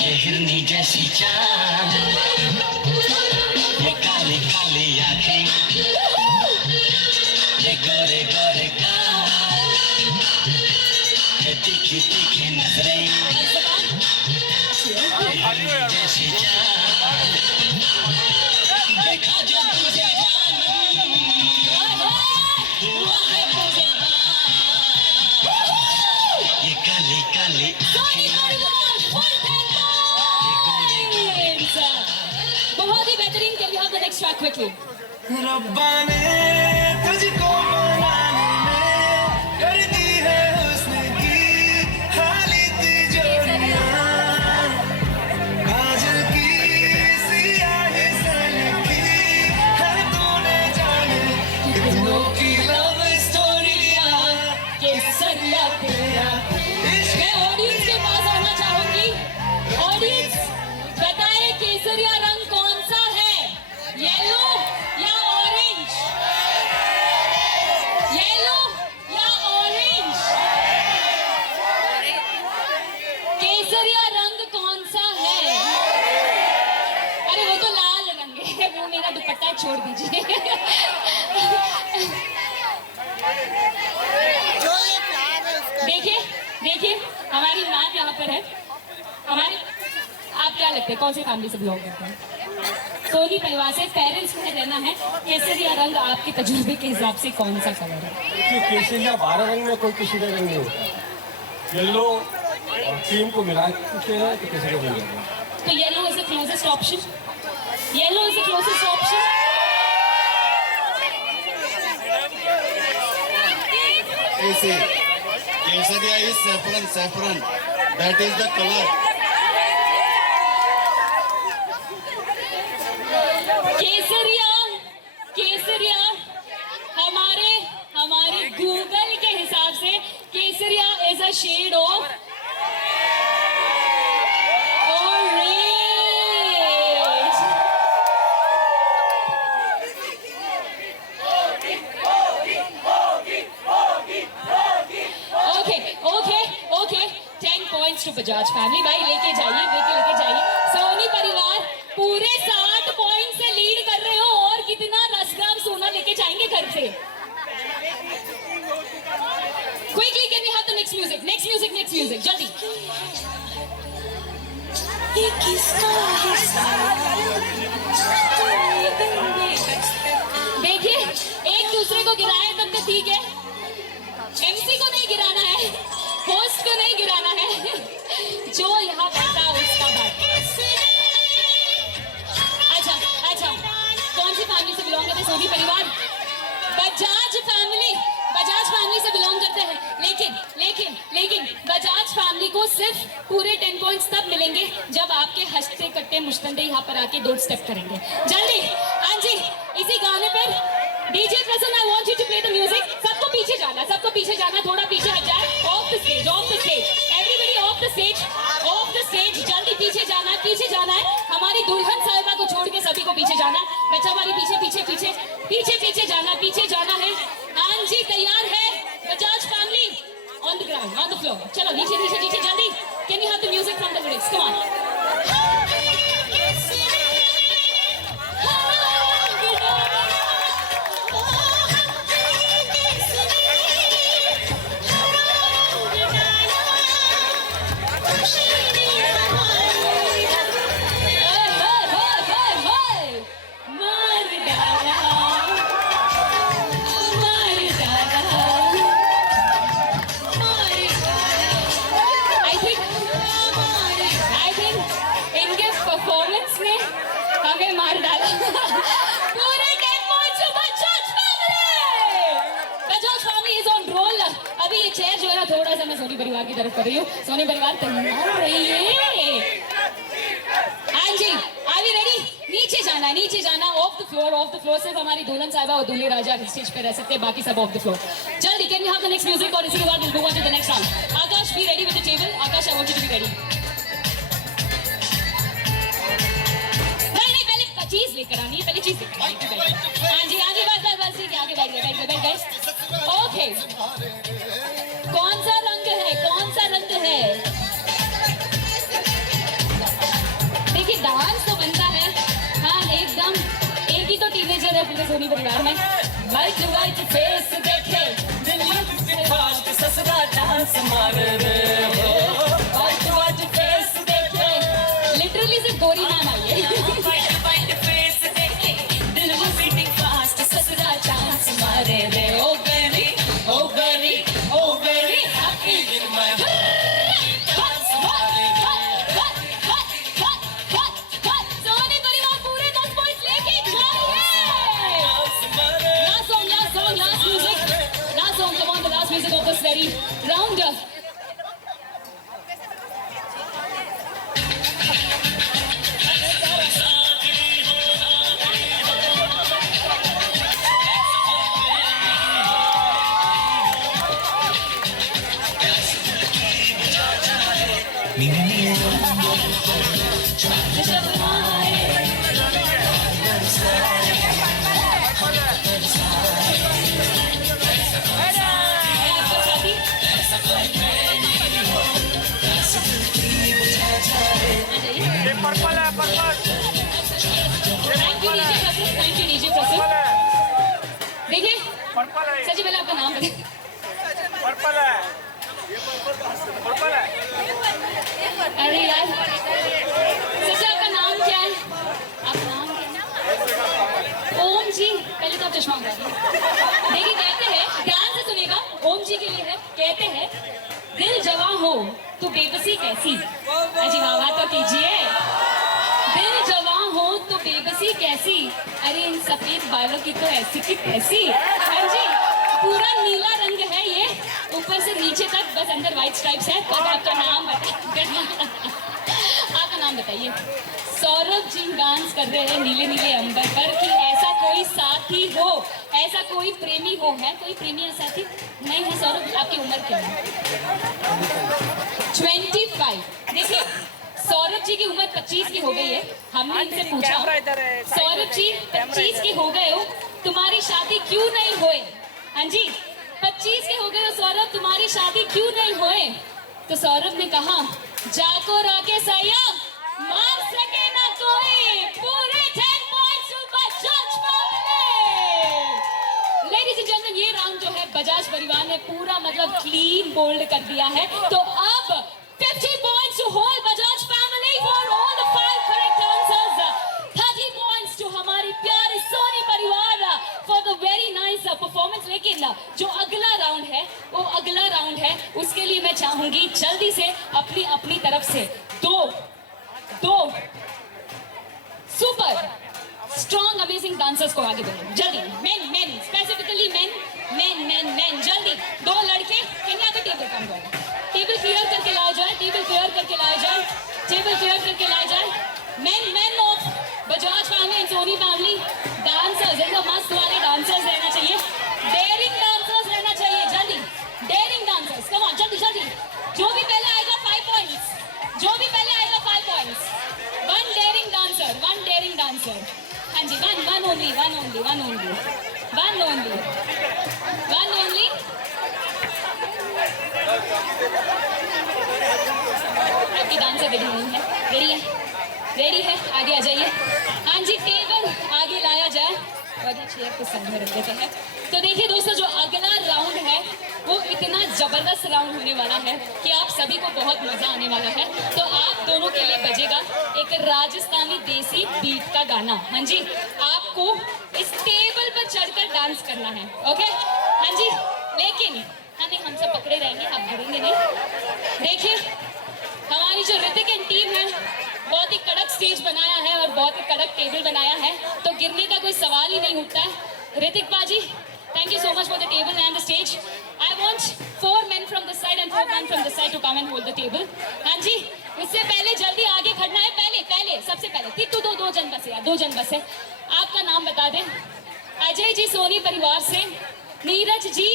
ये हिरनी जैसी चाल, ये काली काली आंखें, ये गोरे गोरे गाल, ये तीखी तीखी नजरें, ये हिरनी जैसी चाल, देखा जो तुझे जानम, वो है मुझे ये काली काली आंखें, ये गोरे गोरे next track quickly. रब्बा ने तुझको बनाने में कर दी है हुस्न की हालित जोड़ियां काजल की सियाही सनकी है तूने जाने कितनों की लव स्टोरियां केसरिया तेरा। मैं ऑडियंस के पास आना चाहूंगी। ऑडियंस बताएं केसरिया रंग कौन सा है? येलो या ऑरेंज? येलो या ऑरेंज? केसरिया रंग कौन सा है? अरे वो तो लाल रंग है, वो मेरा दुपट्टा छोड़ दीजिए। देखिए देखिए हमारी मैम यहाँ पर है। हमारे आप क्या लगते हैं कौन सी फैमिली से बिलोंग करते हैं? सोनी परिवार से। पेरेंट्स में रहना है। केसरिया रंग आपके तजुर्बे के हिसाब से कौन सा कलर है? देखिए केसरिया 12 रंग में कोई किसी का रंग नहीं होता। येलो और क्रीम को मिला के हैं तो केसरिया बन जाएगा। तो yellow is the closest option. Yellow is the closest option. Kesaria is saffron. That is the color. केसरिया हमारे गूगल के हिसाब से kesaria is a shade of orange. Okay 10 points to Bajaj family. भाई लेके जाइए। सोनी परिवार पूरे 60 पॉइंट से लीड कर रहे हो और कितना 10 ग्राम सोना लेके जाएंगे घर से? Quickly, can we have the next music? जल्दी। देखिए एक दूसरे को गिराए तब तो ठीक है। MC को नहीं गिराना है, होस्ट को नहीं गिराना है, जो यहाँ बैठा उसका बात। अच्छा कौन सी फैमिली से बिलोंग करते हैं? सोनी परिवार। बजाज फैमिली से बिलोंग करते हैं। लेकिन बजाज फैमिली को सिर्फ पूरे 10 पॉइंट्स तब मिलेंगे जब आपके हंसते कट्टे मुश्तंडे यहाँ पर आके 2 स्टेप करेंगे। जल्दी। हाँ जी, इसी गाने पर DJ Prasann, I want you to play the music. सबको पीछे जाना, थोड़ा पीछे हट जाए। Off the stage, everybody off the stage. जल्दी पीछे जाना है। हमारी दुल्हन साहिबा को छोड़ के सभी को पीछे जाना। बच्चा हमारी पीछे जाना है। हाँ जी, तैयार है Bajaj family? On the ground, on the floor. चलो नीचे जल्दी। Can you have the music from the lyrics? Come on. थोड़ा सा मैं सोनी परिवार की तरफ कर रही हूँ। सोनी परिवार तैयार रहिए। हाँ जी, आर वी रेडी? नीचे जाना। Off the floor. सिर्फ हमारी दुल्हन साहिबा और दूल्हे राजा स्टेज पे रह सकते हैं, बाकी सब ऑफ द फ्लोर। जल्दी, can we have the next music? और इसी के बाद will move on to the next round. Akash, be ready with the table. Akash, I want you to be ready. नहीं, पहले चीज लेकर आनी है। हाँ जी, बस ठीक है। आगे बैठ गए। ओके, कौन सा रंग है? देखिए डांस तो बनता है। हाँ एकदम, एक ही तो टीनेजर है पूरे सोनी परिवार में। वाइट फेस देखे ससुरा डांस मारे रे हो। वाइट फेस देखे, लिटरली सिर्फ गोरी नाम आई है। वाइट फेस देखे दिल वो बीटिंग फास्ट ससुरा डांस मारे रे। Oh very happy in my Sony परिवार पूरे 10 पॉइंट्स लेके जा रही very round. ये पर्पल है, पर्पल। थैंक यू नीचे प्रसिद्ध। देखिए पर्पल है, सची पहले आपका नाम बताइए। पर्पल है, पर्पल है। अरे यार सची आपका नाम क्या है? आपका नाम क्या है? ओम जी, पहले तो आप चश्मा उतारिए। देखिए कहते हैं, ध्यान से सुनेगा, ओम जी के लिए है, कहते हैं दिल जवां हो तो बेबसी कैसी। अजी वाह तो कीजिए। दिल जवां हो तो बेबसी कैसी, अरे इन सफेद बालों की तो ऐसी की तैसी। हाँ जी, पूरा नीला रंग है ये, ऊपर से नीचे तक, बस अंदर व्हाइट स्ट्राइप्स है। तो आपका नाम बताइए। आपका नाम बताइए। सौरभ जी डांस कर रहे हैं नीले नीले अंबर पर कि ऐसा कोई साथी हो, ऐसा कोई प्रेमी हो। है कोई प्रेमी या साथी? नहीं है। सौरभ आपकी उम्र क्या है? 25। देखिए सौरभ जी की उम्र 25 की हो गई है। हमने इनसे पूछा, सौरभ जी 25 के हो गए हो, तुम्हारी शादी क्यों नहीं हुए? हाँ जी, 25 के हो गए हो सौरभ, तुम्हारी शादी क्यों नहीं हुए? तो सौरभ ने कहा, जाको राके सैया मार सके ना कोई, पूरे 10 points Bajaj family. Ladies and gentleman, ये राउंड जो है बजाज परिवार ने पूरा मतलब क्लीन बोल्ड कर दिया है। तो अब 50 points to whole Bajaj family for all the 5 correct answers. 30 points to हमारी प्यारी सोनी परिवार for the very nice performance. लेकिन जो अगला राउंड है, वो अगला राउंड है, उसके लिए मैं चाहूंगी जल्दी से अपनी तरफ से दो सुपर स्ट्रॉन्ग अमेजिंग डांसर्स को आगे बढ़ो जल्दी। मेन स्पेसिफिकली मेन जल्दी। 2 लड़के कन्या पे टेबल कम करो, टेबल क्लियर करके लाया जाए, टेबल क्लियर करके लाया जाए, टेबल क्लियर करके लाया जाए। Main of Bajaj family and Sony family dancers, एकदम मस्त वाले डांसर्स रहना चाहिए, डेयरिंग डांसर्स रहना चाहिए, जल्दी डेयरिंग डांसर्स, कम ऑन जल्दी। जो भी पहले आएगा 5 पॉइंट्स, जो भी पहले आएगा 5 पॉइंट्स। One daring dancer. हाँ जी, वन ओनली। आपकी डांसर रेडी है, आगे आ जाइए। हाँ जी, टेबल आगे लाया जाए और ये चेयर को सामने रख देते हैं। तो देखिए दोस्तों, जो अगला राउंड है वो इतना जबरदस्त राउंड होने वाला है कि आप सभी को बहुत मजा आने वाला है। तो आप दोनों के लिए बजेगा एक राजस्थानी देसी बीट का गाना। हाँ जी, आपको इस टेबल पर चढ़कर डांस करना है, ओके? हाँ जी, लेकिन हम सब पकड़े रहेंगे, आप गिरेंगे नहीं। देखिए हमारी जो ऋतिक एंड टीम है, बहुत ही कड़क स्टेज बनाया है और बहुत ही कड़क टेबल बनाया है, तो गिरने का कोई सवाल ही नहीं उठता है। ऋतिक बाजी, thank you so much for the table and the stage. I want 4 men from this side and 4 men from this side to come and hold the table. हाँ जी, उससे पहले जल्दी आगे खड़ना है। पहले सबसे पहले तीतू दो जन बस है, 2 जन बस है। आपका नाम बता दें। अजय जी सोनी परिवार से, नीरज जी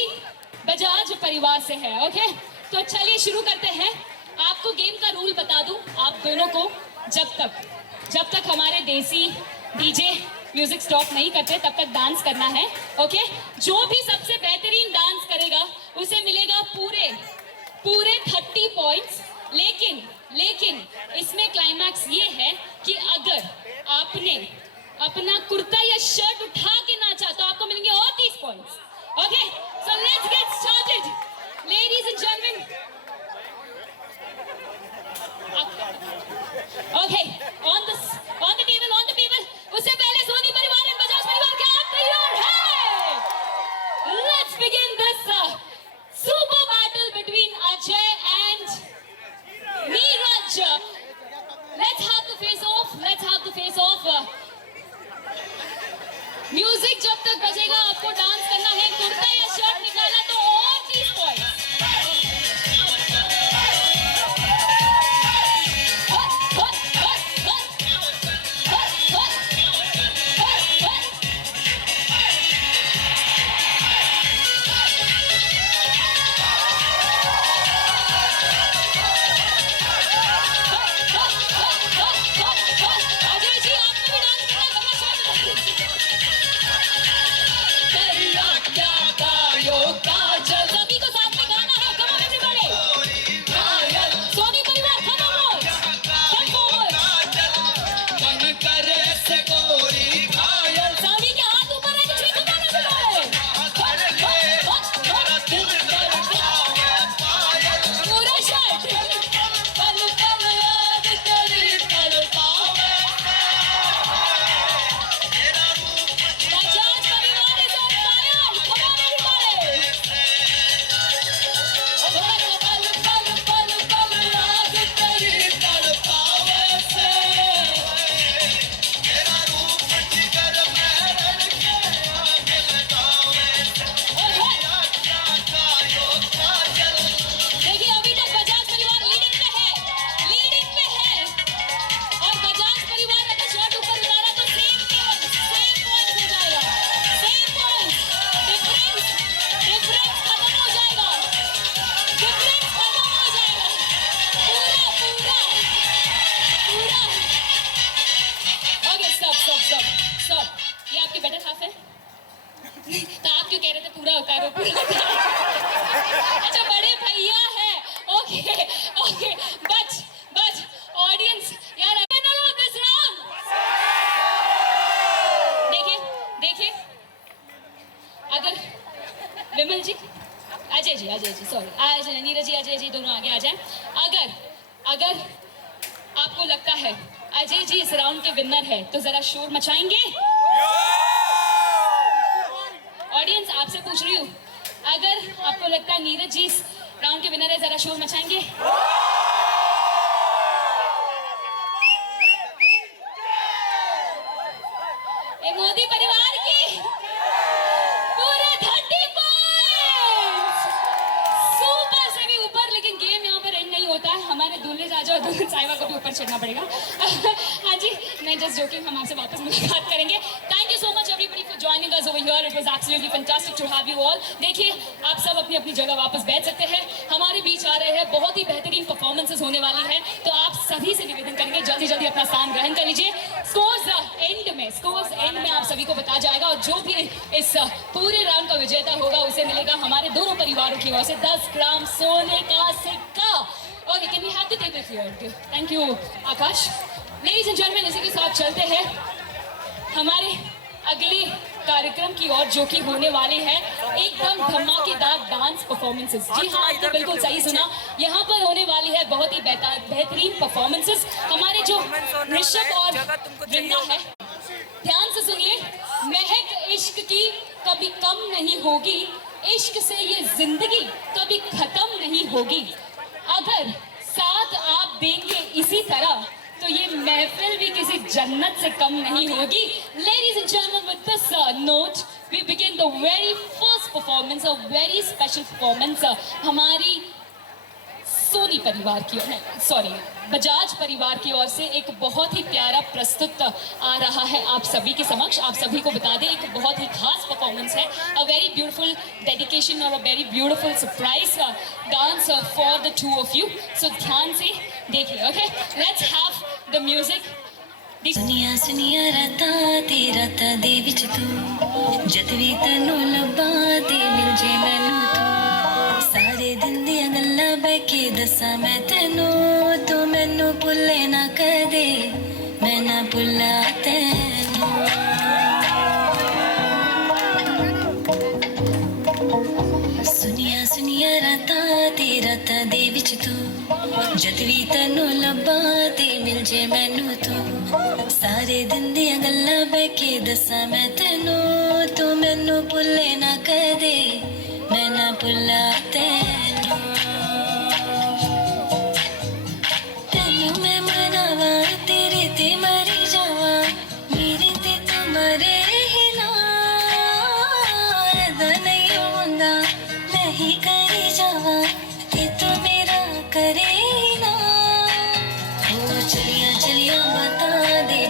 बजाज परिवार से है, ओके? तो चलिए शुरू करते हैं। आपको गेम का रूल बता दूं, आप दोनों को जब तक हमारे देसी डीजे म्यूजिक स्टॉप नहीं करते तब तक डांस करना है, ओके? जो भी सबसे बेहतरीन डांस करेगा उसे मिलेगा पूरे 30 पॉइंट्स। लेकिन इसमें क्लाइमैक्स ये है कि अगर आपने अपना कुर्ता या शर्ट उठा के नाचा तो आपको मिलेंगे और 30 points, okay? So let's get started ladies and gentleman. Okay, on the table. उससे पहले सोनी परिवार एंड बजाज परिवार क्या आप तैयार है? Let's begin this super battle between Ajay and Neeraj. Let's have the face of. Music जब तक बजेगा आपको डांस करना है। कुर्ता या शर्ट निकाला तो और 30 पॉइंट्स। उतारो पूरा उतारो। अच्छा बड़े भैया है, ओके ओके, बट ऑडियंस यार, दिस राउंड देखिए अगर विमल जी, अजय जी सॉरी, आज नीरज जी, अजय जी दोनों आगे आ जाएं। अगर आपको लगता है अजय जी इस राउंड के विनर है तो जरा शोर मचाएंगे। ऑडियंस आपसे पूछ रही हूँ, अगर आपको लगता है नीरज जी इस राउंड के विनर है, जरा शोर मचाएंगे। मोदी परिवार की पूरे 30 पॉइंट्स, सुपर से भी ऊपर। लेकिन गेम यहाँ पर एंड नहीं होता है, हमारे दूल्हे राजा और दुल्हन साहिबा को भी ऊपर चढ़ना पड़ेगा। हाँ जी, मैं जस्ट जोकिंग, हम आपसे वापस मुलाकात करेंगे। Thank you so much everybody for joining us over here, it was absolutely fantastic to have you all. देखिए आप सब अपनी अपनी जगह वापस बैठ सकते हैं, हमारे बीच आ रहे हैं बहुत ही बेहतरीन परफॉर्मेंसेस होने वाली है, तो आप सभी से निवेदन करेंगे जल्दी जल्दी अपना स्थान ग्रहण कर लीजिए। स्कोर्स एंड में आप सभी को बताया जाएगा, और जो भी इस पूरे राउंड का विजेता होगा उसे मिलेगा हमारे दोनों परिवारों की ओर से 10 ग्राम सोने का सिक्का। Okay, can we have the table here? Thank you Akash. Ladies and gentleman, इसी के साथ चलते हैं हमारे अगले कार्यक्रम की ओर, जो कि होने वाली है एकदम धमाकेदार डांस परफॉर्मेंसेस। जी हाँ, आपने बिल्कुल सही सुना, यहाँ पर होने वाली है बहुत ही बेहतरीन परफॉर्मेंसेस। हमारे जो ऋषभ और वृंदा है, ध्यान से सुनिए। महक इश्क की कभी कम नहीं होगी, इश्क से ये जिंदगी कभी खत्म नहीं होगी। अगर साथ आप देंगे इसी तरह तो ये महफिल भी किसी जन्नत से कम नहीं होगी। Ladies and gentlemen, with this note, we begin the very first performance, a very special performance. हमारी सोनी परिवार की ओर, सॉरी बजाज परिवार की ओर से एक बहुत ही प्यारा प्रस्तुत आ रहा है आप सभी के समक्ष। आप सभी को बता दें, एक बहुत ही खास परफॉर्मेंस है, अ वेरी ब्यूटीफुल डेडिकेशन और a very beautiful surprise dance for the two of you. So ध्यान से देखिए, okay, let's have the music. सुनिया सुनिया राता दे विच तू, जद भी तैनू लब्बा ते मिल जे मैनू तू, सारे दिन दियां गल्लां बह के दसां मैं तैनू, तू मैनू भुल्ले ना कदे, मैं ना भुल्ला तैनू। सुनिया सुनिया राता दे विच तू, जद भी तैनू लब्बा ते मिल जे मैनू तू, सारे दिन दियां गल्लां बह के दसां मैं तैनू, तू मैनू भुल्ले ना कदे, मैं ना भुल्ला तैनू। तैनू मैं मनावा, तेरे ते मरी जावा, मेरे ते तू मरे ही ना, ऐदा नहीं होंदा मैं ही करी जावा, ते तू मेरा करे ही ना। ओ चलिया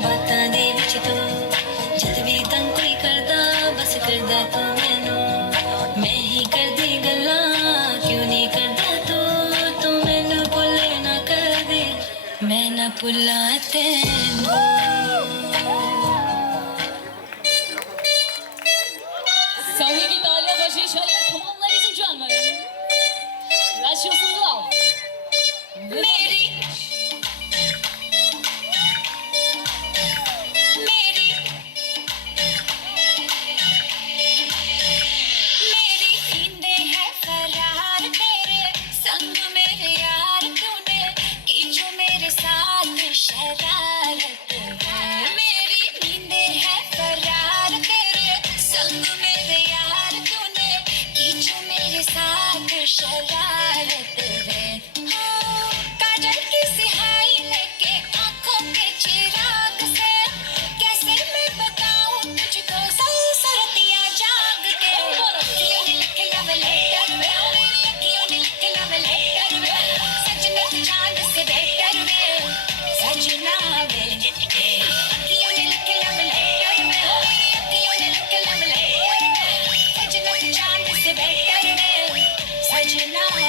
बातां दे विच तू, जद भी तंग कोई करदा बस करदा तू मैनू, मैं ही करदी गल्लां क्यों नहीं करदा तू, तू मैनू भुल्ले ना कर दे, मैं ना भुल्ला तैनू। सभी की तालियां बजी चलिए, come on ladies and gentlemen, let's show some love। मेरी नींदें है फरार तेरे संग मेरे यार, तूने की जो मेरे साथ शरारत है। मेरी नींदें है फरार तेरे संग मेरे यार, तूने की जो मेरे साथ शरारत है। काजल की सिहाई लेके आंखों के चिराग से, कैसे मैं बताऊं तुझको सरसरतियां जाग के। अखियों ने लिखे लव लेटर में, मेरी अखियों ने लिखे लव लेटर में, सजना चांद से बेहतर में, सजना वे। अखियों ने लिखे लव लेटर में, मेरी अखियों ने लिखे लव लेटर में, सजना चांद से बेहतर में, सजना वे।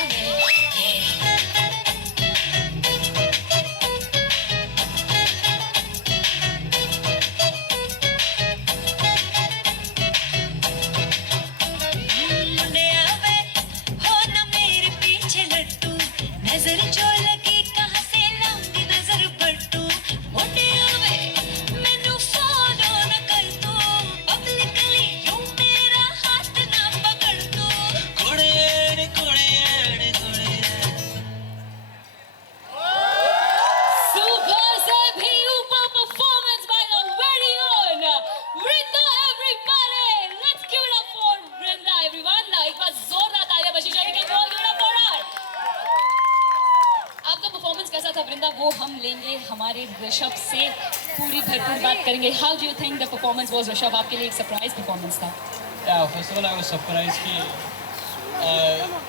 हम लेंगे हमारे ऋषभ से, पूरी भरपूर बात करेंगे. How do you think the performance was Rishabh? आपके लिए एक सरप्राइज परफॉर्मेंस था. First of all I was surprise कि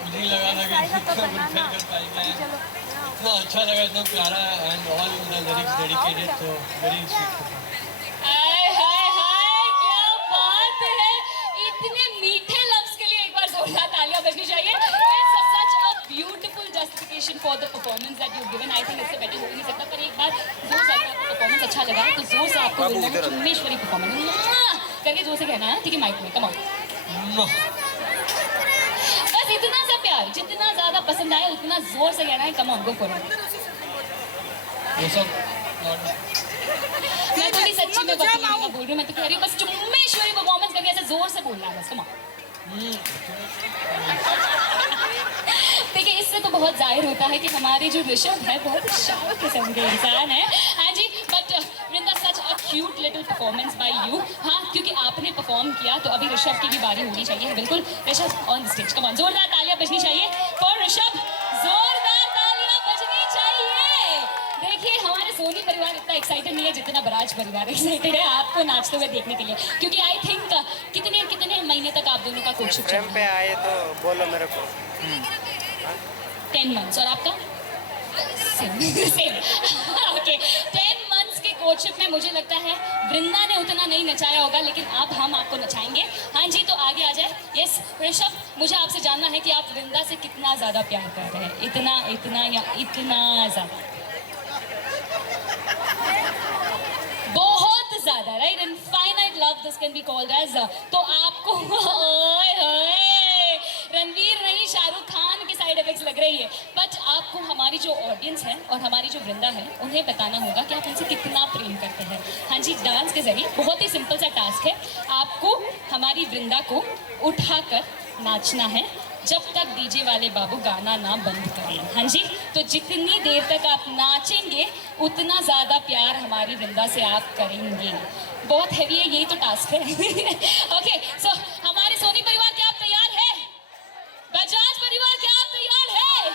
मुझे नहीं लगा था कि इतना प्रिपेयर कर पाएंगे. इतना अच्छा लगा, इतना प्यारा, and all the lyrics dedicated, तो वेरी स्वीट. हाय हाय हाय, क्या बात है! इतने मीठे लफ्ज के लिए एक बार जोरदार तालियां बजनी चाहिए. Such a beautiful justification for the performance that you've given. I think इससे better हो ही नहीं सकता. पर एक बार जोर से अगर आपको परफॉर्मेंस अच्छा लगा तो जोर से आपको बोलना है चुम्मेश्वरी परफॉर्मेंस करके जोर से कहना है, ठीक है? माइक में, कम ऑन. बस इतना सा प्यार, जितना ज्यादा पसंद आए उतना जोर से कहना है. Come on, go for it. वो सब मैं थोड़ी सच्ची में बोल रही हूँ, मैं तो कह रही हूँ बस चुम्मेश्वरी परफॉर्मेंस करके ऐसे जोर से बोलना है बस. Come on. देखिए, इससे तो बहुत जाहिर होता है कि हमारे जो ऋषभ है बहुत शाय किस्म के इंसान है. हाँ जी, but Vrinda, such a cute little performance by you. हाँ, क्योंकि आपने परफॉर्म किया तो अभी ऋषभ की भी बारी होनी चाहिए. बिल्कुल, Rishabh on the stage. Come on, जोरदार तालियां बजनी चाहिए फॉर ऋषभ. जोरदार तालियां बजनी चाहिए. देखिए, हमारे सोनी परिवार इतना एक्साइटेड नहीं है जितना बराज परिवार एक्साइटेड है आपको नाचते हुए देखने के लिए, क्योंकि आई थिंक कितने कितने महीने तक आप दोनों का कोचिंग चल रहा है? पे आए तो बोलो मेरे को. 10 months. और आपका? सेम. ओके, 10 months के कोचिंग में मुझे लगता है वृंदा ने उतना नहीं नचाया होगा, लेकिन अब हम आपको नचाएंगे. हाँ जी, तो आगे आ जाए. यस ऋषभ, मुझे आपसे जानना है कि आप वृंदा से कितना ज़्यादा प्यार कर रहे हैं. इतना इतना या इतना ज़्यादा? बहुत ज़्यादा, right? Infinite love this can be called edge. तो आपको ओए होए, रणवीर नहीं, शाहरुख खान के साइड इफेक्ट्स लग रही है. बट आपको हमारी जो ऑडियंस है और हमारी जो वृंदा है उन्हें बताना होगा कि आप उनसे कितना प्रेम करते हैं. हाँ जी, डांस के जरिए. बहुत ही सिंपल सा टास्क है. आपको हमारी वृंदा को उठाकर नाचना है जब तक डीजे वाले बाबू गाना ना बंद करें. हाँ जी, तो जितनी देर तक आप नाचेंगे उतना ज़्यादा प्यार हमारी वृंदा से आप करेंगे. बहुत हैवी है, यही तो टास्क है. ओके, सो हमारे सोनी परिवार, क्या आप तैयार है? बजाज परिवार, क्या आप तैयार है?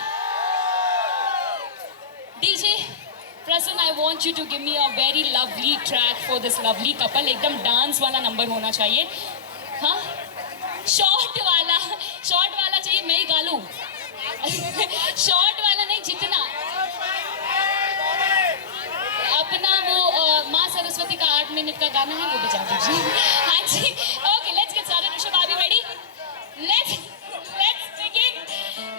DJ Prasann, I want you to give me a very lovely track for this lovely couple. एकदम डांस वाला नंबर होना चाहिए. हाँ, शॉर्ट वाला चाहिए. मैं ही गा लूं? शॉर्ट वाला नहीं, जितना अपना वो माँ सरस्वती का 8 मिनट का गाना है वो बजा दीजिए. हाँ जी, okay, let's get started. Rishabh, are you ready? Let's begin.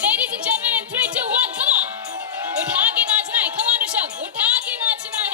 Ladies and gentleman, in 3 2 1, come on. उठा के नाचना है. कम ऑन ऋषभ, उठा के नाचना है.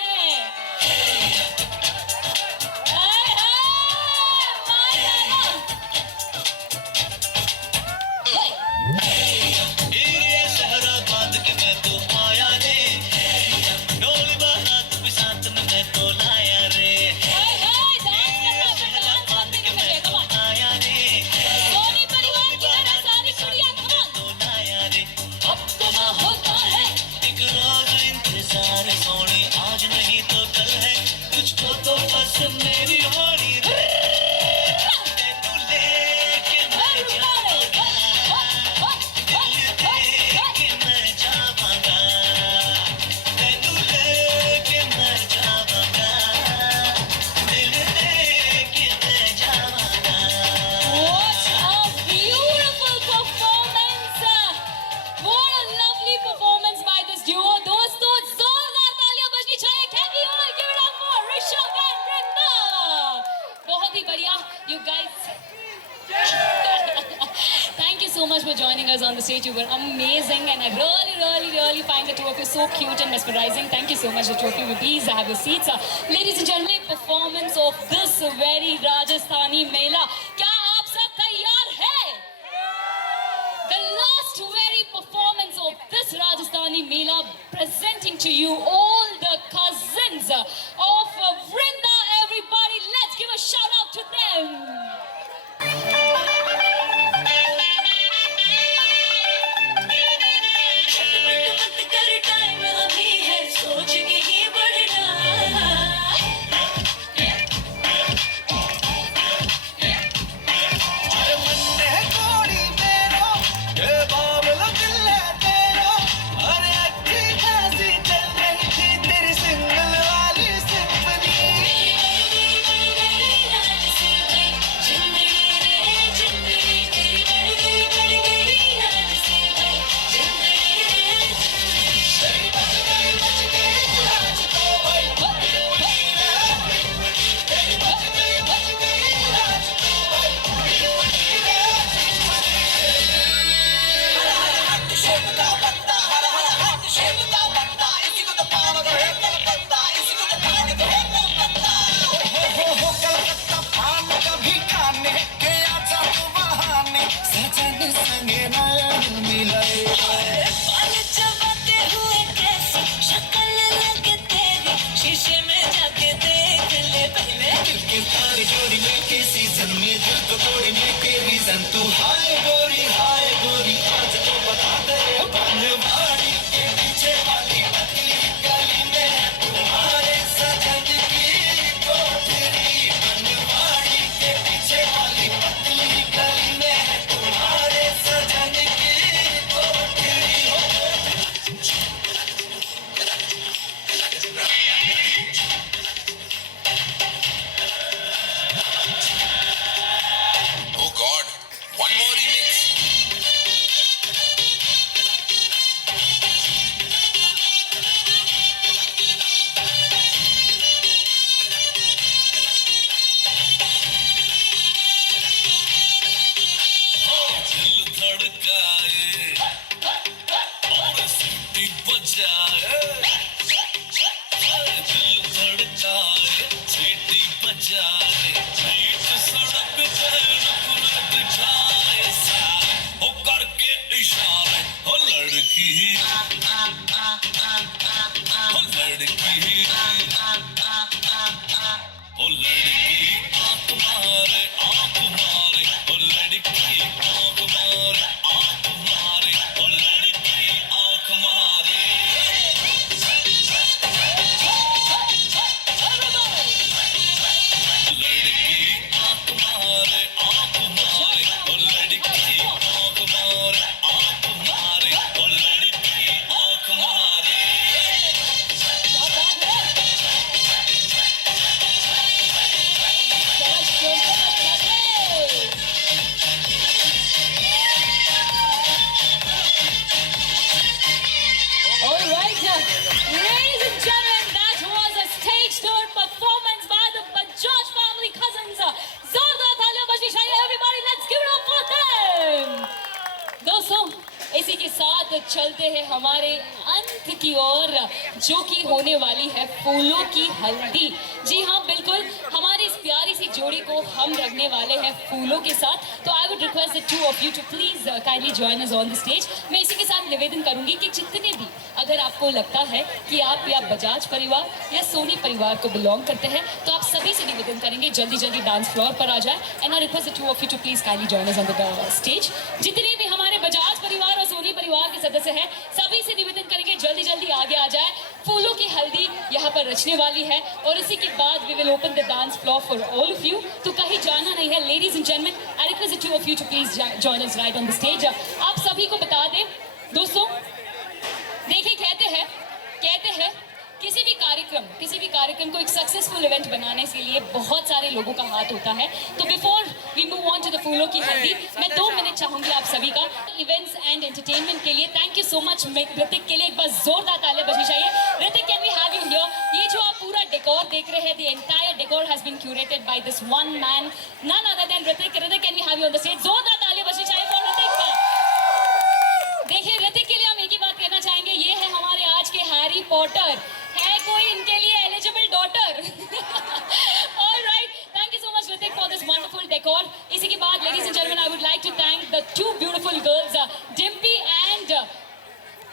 So much for joining us on the stage. You were amazing, and I really find the two of you so cute and mesmerizing. Thank you so much, the two of you. Please have your seats. Ladies and gentlemen, performance of this very Rajasthani Mela. क्या आप सब तैयार हैं? The last very performance of this Rajasthani Mela, presenting to you all the cousins of Vrinda. Everybody, let's give a shout out to them. अरे अच्छी खासी चल रही थी एक ही सीजन में दिल को तोड़ने के रीजन तू हाय गोरी आज तो बता दे बनवाड़ी के पीछे वाली पतली गली में तुम्हारे सजन की कोठरी बनवाड़ी के पीछे वाली पतली गली में तुम्हारे सजन की कोठरी हो Oh God, one more remix. दिल धड़काए और सीटी बजाए दिल धड़काए सीटी बजाए बीच सड़क पे नखरे दिखाए सारे हो करके इशारे हो लड़की हो लड़की ओ लड़की आंख मारे ओ लड़की आंख मारे ओ लड़की आंख मारे लड़की आंख मारे ओ लड़की आंख मारे ओ लड़की आंख मारे All right, ladies and gentlemen, that was a stage door performance by the Bajaj family cousins. Zordar तालियां बजनी चाहिए, everybody, let's give it up for them. दोस्तों, इसी के साथ चलते हैं हमारे अंत की ओर, जो कि होने वाली है फूलों की हल्दी। जी हाँ, बिल्कुल, हमारी इस प्यारी सी जोड़ी को हम रखने वाले हैं फूलों के साथ। तो I would request the two of you to please kindly join us on the stage. मैं इसी के साथ निवेदन करूंगी कि जितने भी, अगर आपको लगता है कि आप या बजाज परिवार या सोनी परिवार को बिलोंग करते हैं, तो आप सभी से निवेदन करेंगे जल्दी जल्दी डांस फ्लोर पर आ जाए। And I request the two of you to please kindly join us on the stage. जितने भी हमारे बजाज परिवार और सोनी परिवार के सदस्य हैं, सभी से निवेदन करेंगे जल्दी जल्दी आगे आ जाए। फूलों की हल्दी यहाँ पर रचने वाली है और इसी के बाद we will open the dance floor for all of you. तो कहीं जाना नहीं है ladies and gentleman, I request the two of you to please join us right on the stage. आप सभी को बता दें दोस्तों, देखिए कहते हैं किसी भी कार्यक्रम को एक सक्सेसफुल इवेंट बनाने के लिए बहुत सारे लोगों का हाथ होता है। तो before we move on to the फूलों की हल्दी, मैं 2 मिनट चाहूंगी आप सभी का इवेंट्स एंड एंटरटेनमेंट के लिए। Thank you so much Hrithik के लिए एक बार जोरदार तालियां बजनी चाहिए। Hrithik, can we have you here? ये जो आप पूरा डेकोर देख रहे हैं, the entire decor has been curated by this one man, none other than Hrithik. Hrithik, can we have you on the stage? जोरदार तालियां बजनी चाहिए फॉर ऋतिक। देखिए, ऋतिक के लिए हम एक ही बात कहना चाहेंगे, ये है हमारे आज के हैरी पॉटर। है कोई इनके लिए eligible daughter? Alright, thank you so much Hrithik for this wonderful decor. इसी के बाद ladies and gentleman, I would like to thank the 2 beautiful girls, Dimpy and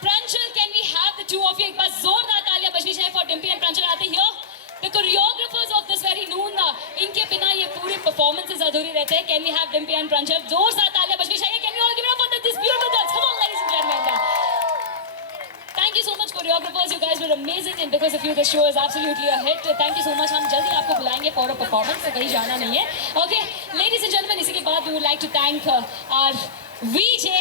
Pranchal. Can we have the two of you? एक बार जोरदार तालियां बजनी चाहिए for Dimpy and Pranchal. आते here, the choreographers of this very noon. इनके बिना ये पूरे performances अधूरे रहते हैं. Can we have Dimpy and Pranchal? जोरदार तालियां बजनी चाहिए. Can we all give it up for this beautiful girls? Come on, ladies and gentlemen. Thank you so much choreographers. You guys were amazing and because of you the show is absolutely a hit. Thank you so much. हम जल्दी आपको बुलाएंगे for a performance. तो कहीं जाना नहीं है. Okay, ladies and gentlemen, इसी के बाद we would like to thank our DJ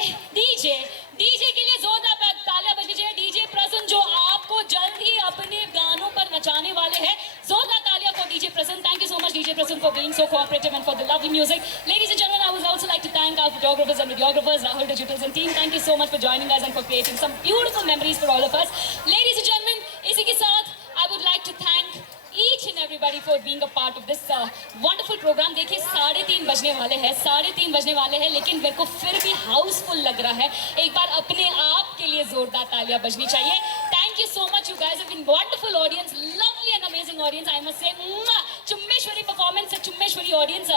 के लिए जोरदार तालियां बजनी चाहिए। DJ प्रसन्न जो आपको जल्द ही अपने गानों पर नचाने वाले हैं। जोरदार तालियां for DJ प्रसन्न. Thank you so much DJ प्रसन्न for being so cooperative and for the lovely music. Ladies and gentlemen, I would also like to thank our photographers and videographers, Rahul Digitals and team. Thank you so much for joining us and for creating some beautiful memories for all of us. Ladies and gentlemen, इसी के साथ I would like to thank each and everybody for being a part of this wonderful program. देखिए 3:30 बजने वाले हैं, लेकिन मेरे को फिर भी हाउसफुल लग रहा है। एक बार अपने आप के लिए जोरदार तालियां बजनी चाहिए। Thank you so much, you guys have been wonderful audience, lovely and amazing audience. I must say, चुम्मेश्वरी performance से चुम्मेश्वरी audience.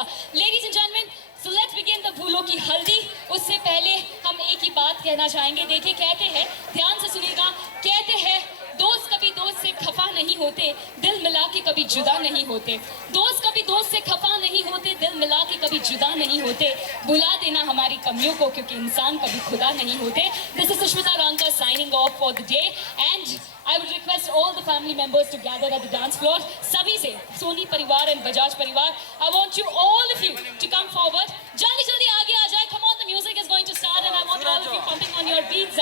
Ladies and gentlemen, so let's begin the फूलों की हल्दी। उससे पहले हम एक ही बात कहना चाहेंगे। देखिए कहते हैं, ध्यान से सुनिएगा, कहते हैं दोस्त कभी दोस्त से खफा नहीं होते, दिल मिला के कभी जुदा नहीं होते। दोस्त कभी दोस्त से खफा नहीं होते, दिल मिला के कभी जुदा नहीं होते। बुला देना हमारी कमियों को, क्योंकि इंसान कभी खुदा नहीं होते। This is Sushmita Ranka signing off for the day, and I would request all the family members to gather at the dance floor. सभी से, सोनी परिवार and बजाज परिवार, I want you, all of you, to come forward. जल्दी जल्दी आगे आ जाए. Come on, the music is going to start, and I want all of you pumping on your beats.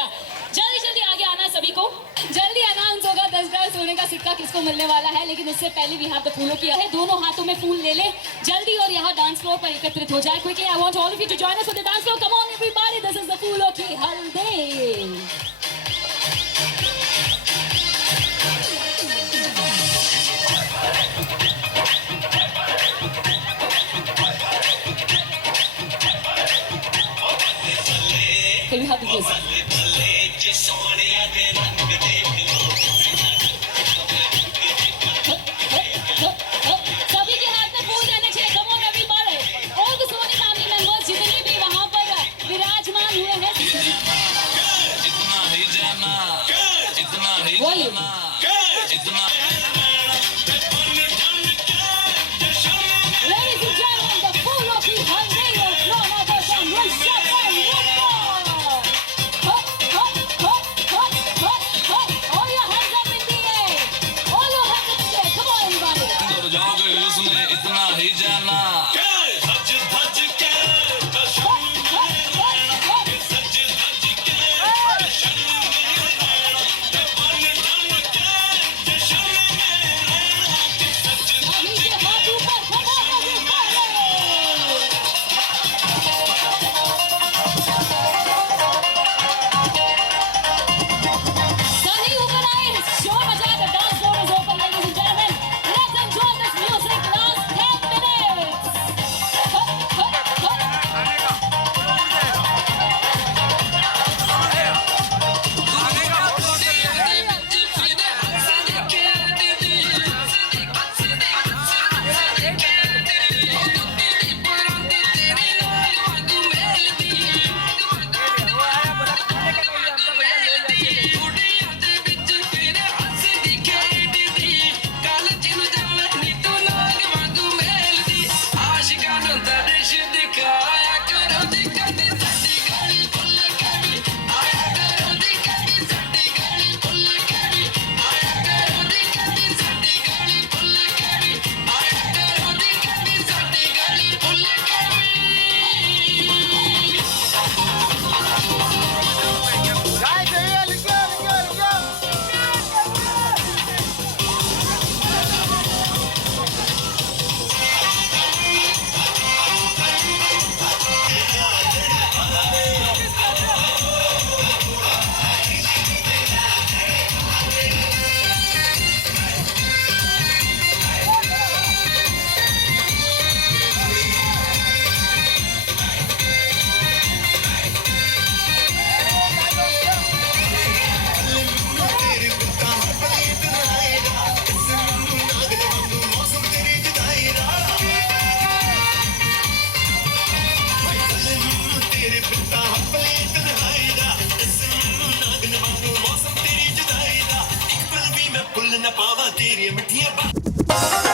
जल्दी जल्दी आगे आना है सभी को. जल्दी अनाउंस होगा 10,000 सोने का सिक्का किसको मिलने वाला है, लेकिन उससे पहले भी यहाँ पे फूलों की है. दोनों हाथों में फूल ले ले जल्दी और यहाँ डांस फ्लोर पर एकत्रित हो जाए. Quickly, I want all of you to join us on the dance floor. Come on, everybody. This is the फूलों की हल्दी. Can we have the music? सभी के हाथ में फूल रहने चाहिए. Come on everybody. All the Soni family members जितने भी वहाँ पर विराजमान हुए हैं. वही. Ladies and gentlemen, the फूलों की हल्दी is none other than Rishabh and Rupa. All your hands up in the air. All your hands up in the air. Come on, everybody. जाओगे उसमें इतना ही जाना सज धज के पावा तेरी मिठिया